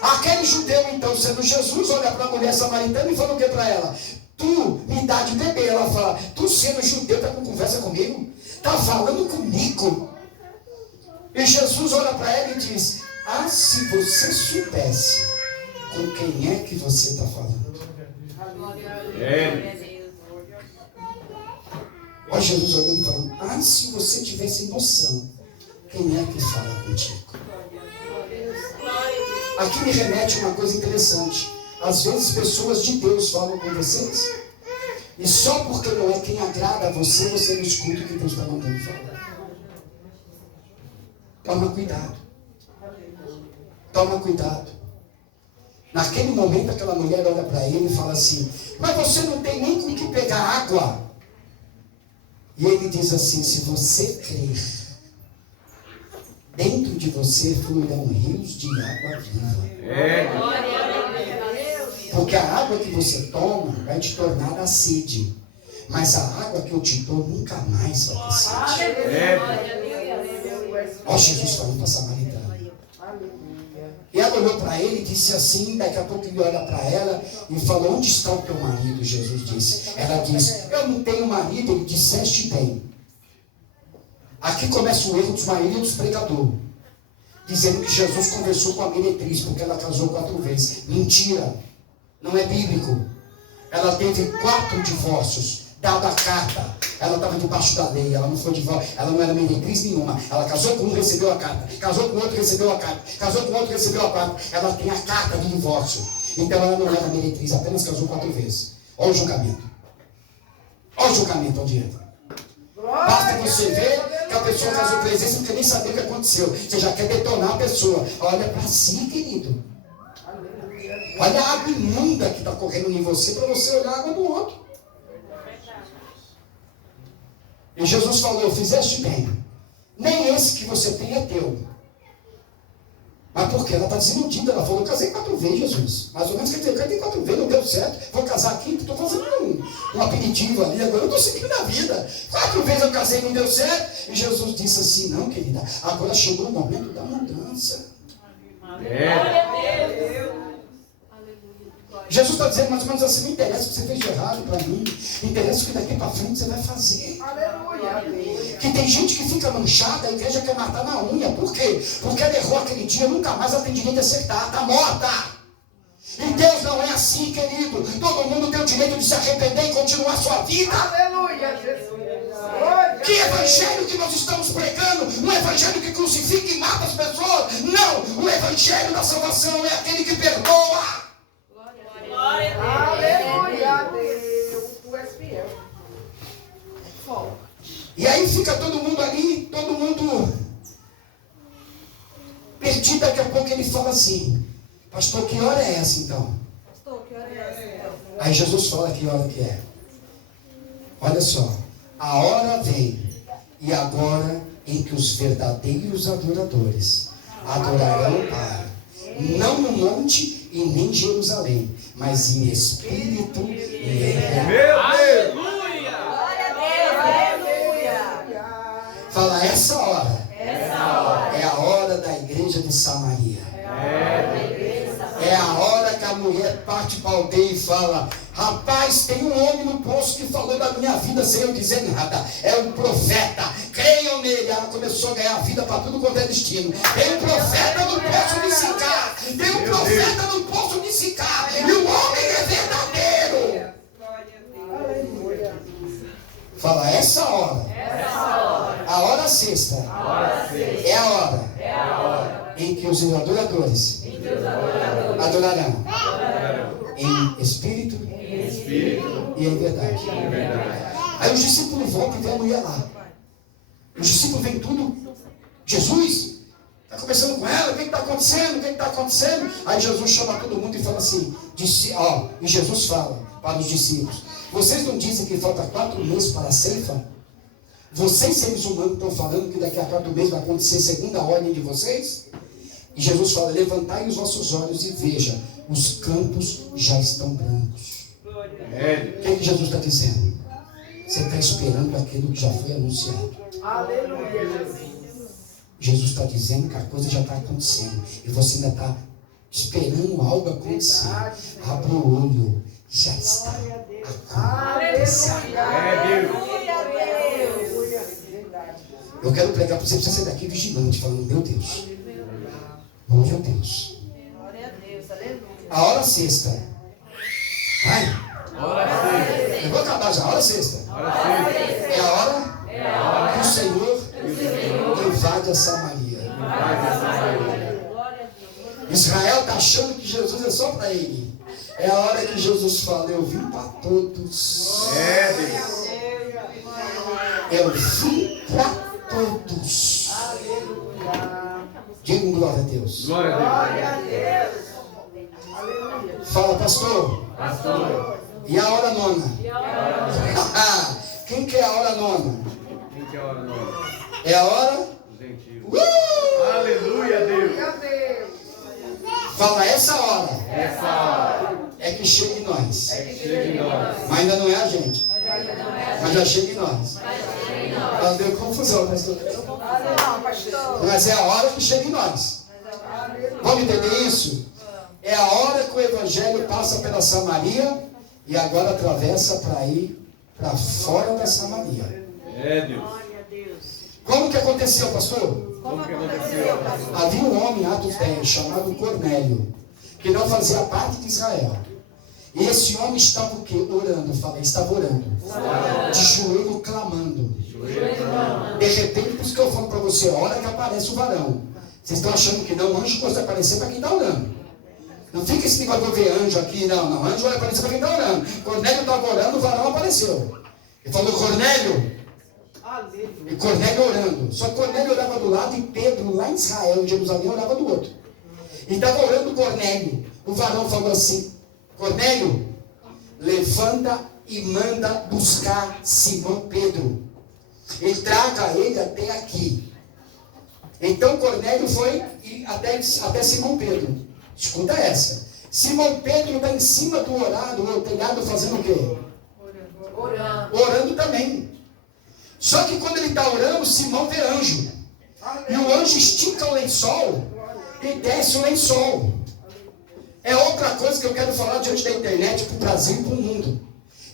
Aquele judeu, então, sendo Jesus, olha para a mulher samaritana e fala o que para ela? Tu me dá de beber. Ela fala: tu sendo judeu, está com conversa comigo? Está falando comigo? E Jesus olha para ela e diz: ah, se você soubesse com quem é que você está falando. Glória a Deus. É. Glória a Deus. Olha Jesus olhando e falando: ah, se você tivesse noção, quem é que fala contigo? Aqui me remete a uma coisa interessante. Às vezes pessoas de Deus falam com vocês, e só porque não é quem agrada a você, você não escuta o que Deus está mandando falar. Toma cuidado. Toma cuidado. Naquele momento aquela mulher olha para ele e fala assim: mas você não tem nem com que pegar água. E ele diz assim: se você crer, dentro de você fluirão rios de água viva. É. Glória a Deus. Porque a água que você toma vai te tornar a sede. Mas a água que eu te dou nunca mais vai ter sede. É. Glória a Deus. Olha Jesus falando para a samaritana. E ela olhou para ele e disse assim, daqui a pouco ele olha para ela e falou: onde está o teu marido? Jesus disse. Ela disse: eu não tenho marido. Ele disseste bem. Aqui começa o erro dos maridos e dos pregadores, dizendo que Jesus conversou com a meretriz porque ela casou 4 vezes. Mentira, não é bíblico. Ela teve 4 divórcios, dado a carta. Ela estava debaixo da lei, ela não foi divórcio, ela não era meretriz nenhuma. Ela casou com um, recebeu a carta. Casou com outro, recebeu a carta. Casou com outro, recebeu a carta. Ela tem a carta de divórcio. Então ela não era meretriz, apenas casou 4 vezes. Olha o julgamento. Olha o julgamento onde entra. Basta você ver que Que a pessoa faz o presença não quer nem saber o que aconteceu. Você já quer detonar a pessoa. Olha para si, querido. Olha a água imunda que está correndo em você para você olhar a água do outro. E Jesus falou, fizeste bem. Nem esse que você tem é teu. Mas por quê? Ela está desiludida. Ela falou, eu casei 4 vezes, Jesus. Mais ou menos, quer dizer, eu casei 4 vezes, não deu certo. Vou casar aqui, estou fazendo um aperitivo ali, agora eu estou seguindo a vida. 4 vezes eu casei, não deu certo. E Jesus disse assim, não, querida, agora chegou o momento da mudança. Jesus está dizendo mais ou menos assim, não interessa o que você fez de errado para mim, interessa o que daqui para frente você vai fazer. Que tem gente que fica manchada, a igreja quer matar na unha. Por quê? Porque ela errou aquele dia, nunca mais ela tem direito de acertar, está morta. E Deus não é assim, querido. Todo mundo tem o direito de se arrepender e continuar a sua vida. Aleluia, Jesus. Que evangelho que nós estamos pregando? Um evangelho que crucifica e mata as pessoas? Não, o evangelho da salvação é aquele que perdoa. Aleluia, Deus, tu és fiel. E aí fica todo mundo ali, todo mundo perdido. Daqui a pouco ele fala assim, pastor, que hora é essa então? Aí Jesus fala que hora que é. Olha só, a hora vem, e agora em que os verdadeiros adoradores adorarão o Pai, não no monte e nem em Jerusalém, mas em espírito e em verdade. Fala, essa hora é a hora da igreja de Samaria. É a hora que a mulher parte para a aldeia e fala, rapaz, tem um homem no poço que falou da minha vida sem eu dizer nada. É um profeta, creiam nele. Ela começou a ganhar vida para tudo quanto é destino. Tem um profeta no poço de Sicar. Tem um profeta no poço de Sicar. E o homem é verdadeiro. Fala, essa hora. A hora sexta. É a hora em que os adoradores adorarão em espírito e em verdade. Aí os discípulos voltam e vêm a mulher lá. Os discípulos vêm tudo. Jesus, está conversando com ela, o que está acontecendo? O que está acontecendo? Aí Jesus chama todo mundo e fala assim, e Jesus fala para os discípulos, vocês não dizem que falta 4 meses para a ceifa? Vocês, seres humanos, estão falando que daqui a 4 meses vai acontecer segundo a ordem de vocês? E Jesus fala, levantai os vossos olhos e veja, os campos já estão brancos. O que Jesus está dizendo? Você está esperando aquilo que já foi anunciado. Aleluia, Jesus. Jesus está dizendo que a coisa já está acontecendo. E você ainda está esperando algo acontecer. Abra o olho, já está acontecendo. Eu quero pregar para você, precisa sair daqui vigilante, falando, meu Deus. Meu Deus. A hora sexta. Vai. Eu vou acabar já. A hora sexta. É a hora que o Senhor invade a Samaria. Israel está achando que Jesus é só para ele. É a hora que Jesus fala, eu vim para todos. Eu vim para todos. Diga glória a Deus. Glória a Deus. Fala, pastor. E a hora nona? Quem que é a hora nona? Quem que é a hora nona? É a hora? Os gentios. Aleluia, Deus. Fala, essa hora Essa hora é que chega em nós. chega em nós. Mas ainda não é a gente. Mas já chega em nós. Ela deu confusão, pastor. Mas é a hora que chega em nós. Vamos entender isso? É a hora que o evangelho passa pela Samaria e agora atravessa para ir para fora da Samaria. Deus. Como que aconteceu, pastor? Como que aconteceu? Havia um homem, Atos 10, chamado Cornélio, que não fazia parte de Israel. E esse homem estava o quê? Orando, estava orando. De joelho clamando. De repente, por isso que eu falo para você, a hora que aparece o varão. Vocês estão achando que não, o anjo pode aparecer para quem está orando. Não fica esse negócio de ver anjo aqui, não. Anjo vai aparecer para quem está orando. Cornélio estava orando, o varão apareceu. Ele falou, Cornélio, E Cornélio orando. Só que Cornélio orava do lado e Pedro, lá em Israel, em Jerusalém, orava do outro. E estava orando Cornélio. O varão falou assim: Cornélio, levanta e manda buscar Simão Pedro. E traga ele até aqui. Então Cornélio foi até Simão Pedro. Escuta essa. Simão Pedro está em cima do telhado fazendo o quê? Orando também. Só que quando ele está orando, Simão vê anjo. E o anjo estica o lençol e desce o lençol. É outra coisa que eu quero falar diante da internet para o Brasil e para o mundo.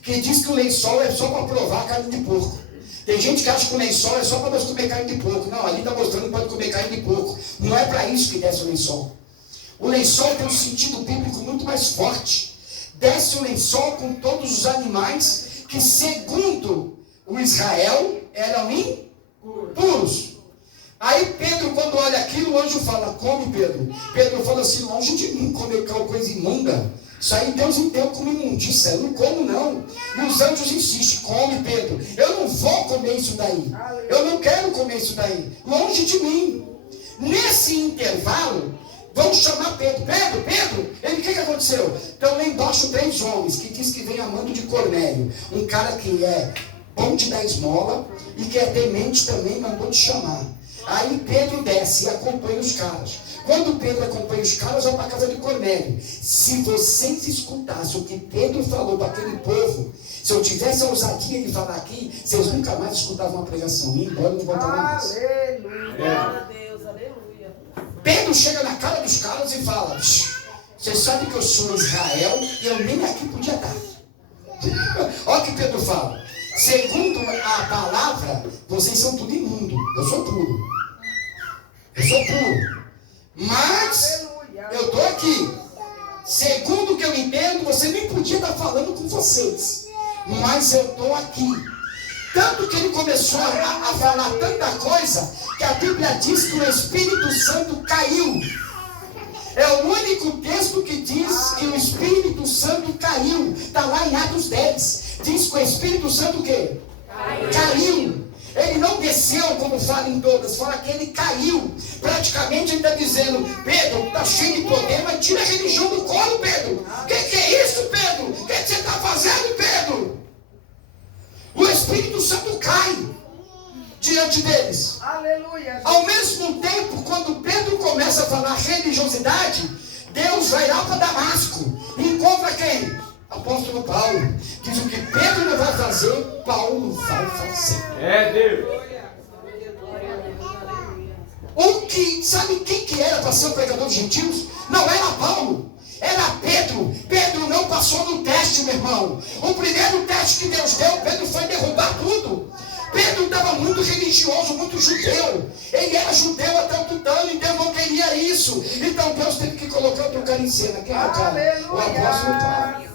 Que diz que o lençol é só para provar carne de porco. Tem gente que acha que o lençol é só para nós comer carne de porco. Não, ali está mostrando que pode comer carne de porco. Não é para isso que desce o lençol. O lençol tem um sentido bíblico muito mais forte. Desce o lençol com todos os animais que, segundo o Israel, eram impuros. Aí Pedro, quando olha aquilo, o anjo fala: come, Pedro. Pedro fala assim: longe de mim comer coisa imunda. Isso aí Deus deu como imundícia. Eu não como, não. E os anjos insistem: come, Pedro. Eu não vou comer isso daí. Eu não quero comer isso daí. Longe de mim. Nesse intervalo, vamos chamar Pedro. Pedro. Ele, o que aconteceu? Então lá embaixo 3 homens que diz que vem a mando de Cornélio. Um cara que é bom de dar esmola e que é temente também, mandou te chamar. Aí Pedro desce e acompanha os caras. Quando Pedro acompanha os caras, vai para a casa de Cornélio. Se vocês escutassem o que Pedro falou para aquele povo, se eu tivesse a ousadia de falar aqui, vocês nunca mais escutavam uma pregação. E embora não voltavam mais. Aleluia. Glória a Deus, aleluia. Pedro chega na cara dos caras e fala: vocês sabem que eu sou Israel e eu nem aqui podia estar. Olha o que Pedro fala: segundo a palavra, vocês são tudo imundo. Eu sou puro. Mas eu estou aqui. Segundo o que eu entendo, você nem podia estar falando com vocês. Mas eu estou aqui. Tanto que ele começou a falar tanta coisa, que a Bíblia diz que o Espírito Santo caiu. É o único texto que diz que o Espírito Santo caiu. Está lá em Atos 10. Diz que o Espírito Santo o quê? Caiu. Ele não desceu, como fala em todas, fala que ele caiu. Praticamente ele está dizendo: Pedro, está cheio de poder, mas tira a religião do colo, Pedro. O que é isso, Pedro? O que você está fazendo, Pedro? O Espírito Santo cai diante deles. Aleluia. Ao mesmo tempo, quando Pedro começa a falar religiosidade, Deus vai lá para Damasco e encontra quem? Apóstolo Paulo. Diz: o que Pedro não vai fazer, Paulo vai fazer. É Deus. Sabe quem que era para ser o pregador dos gentios? Não era Paulo, era Pedro. Pedro não passou no teste, meu irmão. O primeiro teste que Deus deu, Pedro foi derrubar tudo. Pedro estava muito religioso, muito judeu. Ele era judeu até o tutano e Deus não queria isso. Então Deus teve que colocar outro cara em cena. Quem é o cara? O apóstolo Paulo.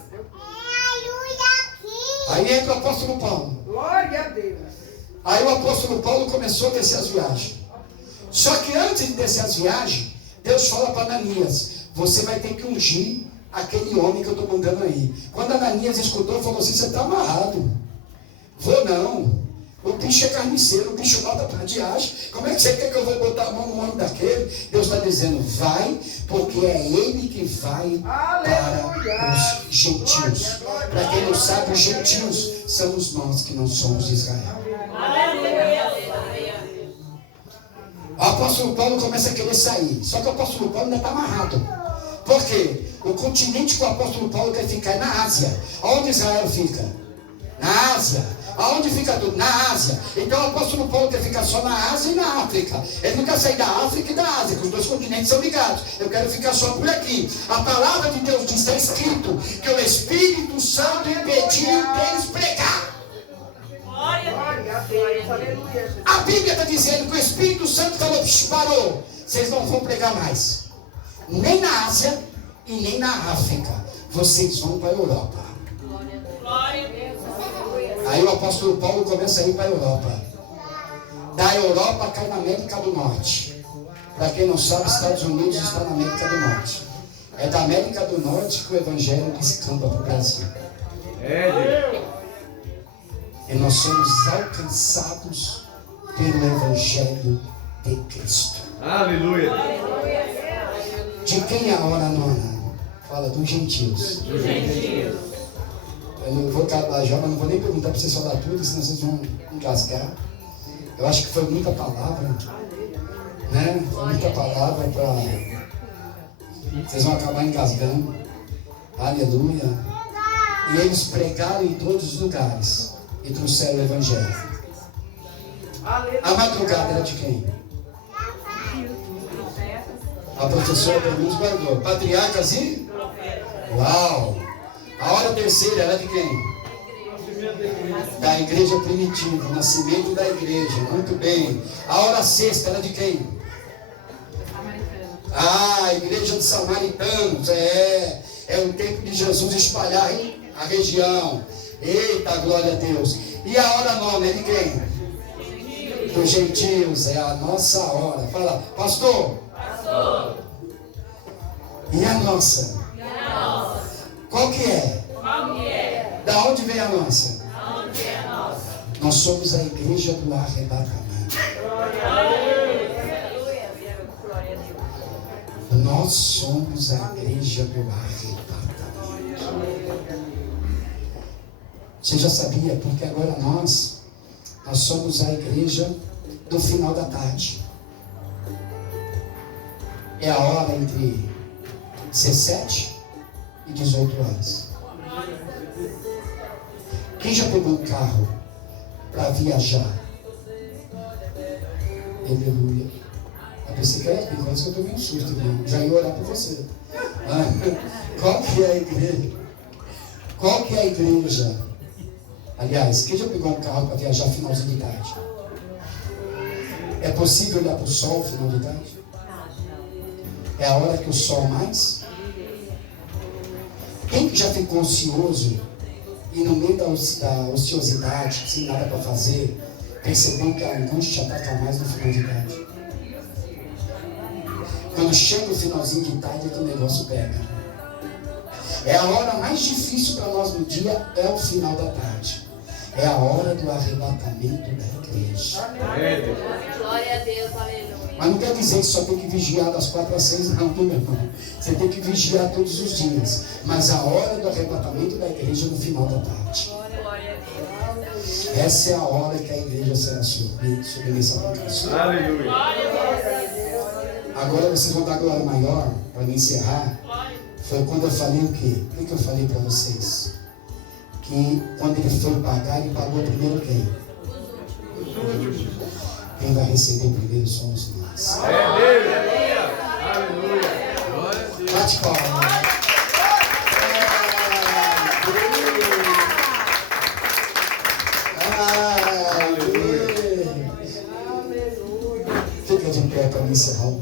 Aí entra o apóstolo Paulo. Glória a Deus. Aí o apóstolo Paulo começou a descer as viagens. Só que antes de descer as viagens, Deus fala para Ananias: você vai ter que ungir aquele homem que eu estou mandando aí. Quando Ananias escutou, falou assim: você está amarrado. Vou não. O bicho é carniceiro, o bicho mata para viagem. Como é que você quer que eu vou botar a mão no homem daquele? Deus está dizendo: vai, porque é ele que vai para os gentios. Para quem não sabe, os gentios somos nós que não somos de Israel. O apóstolo Paulo começa a querer sair. Só que o apóstolo Paulo ainda está amarrado. Por quê? O continente que o apóstolo Paulo quer ficar é na Ásia. Aonde Israel fica? Na Ásia. Aonde fica tudo? Na Ásia. Então o apóstolo Paulo quer ficar só na Ásia e na África. Ele não quer sair da África e da Ásia, que os dois continentes são ligados. Eu quero ficar só por aqui. A palavra de Deus diz, está escrito, que o Espírito Santo impediu deles pregar. Glória a Deus. Aleluia. A Bíblia está dizendo que o Espírito Santo falou: parou, vocês não vão pregar mais. Nem na Ásia e nem na África. Vocês vão para a Europa. Glória a Deus. Aí o apóstolo Paulo começa a ir para a Europa. Da Europa cai na América do Norte. Para quem não sabe, Estados Unidos está na América do Norte. É da América do Norte que o Evangelho descamba para o Brasil. É Deus. E nós somos alcançados pelo Evangelho de Cristo. Aleluia. De quem é a hora nona? Fala dos gentios. Dos gentios. Eu não vou acabar já, mas não vou nem perguntar para vocês falar tudo, senão vocês vão engasgar. Eu acho que foi muita palavra, né? Foi muita palavra para... Vocês vão acabar engasgando. Aleluia. E eles pregaram em todos os lugares e trouxeram o Evangelho. A madrugada era de quem? A professora nos guardou. Patriarcas e? Uau! A hora terceira era de quem? Da igreja primitiva, o nascimento da igreja. Muito bem. A hora sexta era de quem? A igreja dos samaritanos. É o tempo de Jesus espalhar a região. Eita, glória a Deus. E a hora nona é de quem? Dos gentios. É a nossa hora. Fala, pastor. E a nossa? Qual que é? Da onde vem a nossa? Nós somos a igreja do arrebatamento. Nós somos a igreja do arrebatamento. Você já sabia? Porque agora nós somos a igreja do final da tarde. É a hora entre 17 e 18 horas. Quem já pegou um carro para viajar? Aleluia. Eu pensei que era aqui, quase que eu tomei um susto, irmão. Já ia orar por você. Qual que é a igreja? Qual que é a igreja? Aliás, quem já pegou um carro para viajar finalzinho de tarde? É possível olhar para o sol final de tarde? É a hora que o sol mais? Quem que já ficou ansioso e no meio da ociosidade, sem nada para fazer, percebeu que a angústia ataca mais no final de tarde? Quando chega o finalzinho de tarde é que o negócio pega. É a hora mais difícil para nós no dia, é o final da tarde. É a hora do arrebatamento da igreja. Glória a Deus, aleluia. Mas não quer dizer que só tem que vigiar das 4 às 6, não, meu irmão. Você tem que vigiar todos os dias. Mas a hora do arrebatamento da igreja é no final da tarde. Glória a Deus. Essa é a hora que a igreja será submissa a Cristo. Aleluia. Agora vocês vão dar glória maior, para me encerrar. Foi quando eu falei o quê? O que eu falei para vocês? Que quando ele foi pagar, ele pagou primeiro quem? Quem vai receber primeiro somos nós. Aleluia. Aleluia. Glória a Deus. Bate palma. Fica de pé para me encerrar o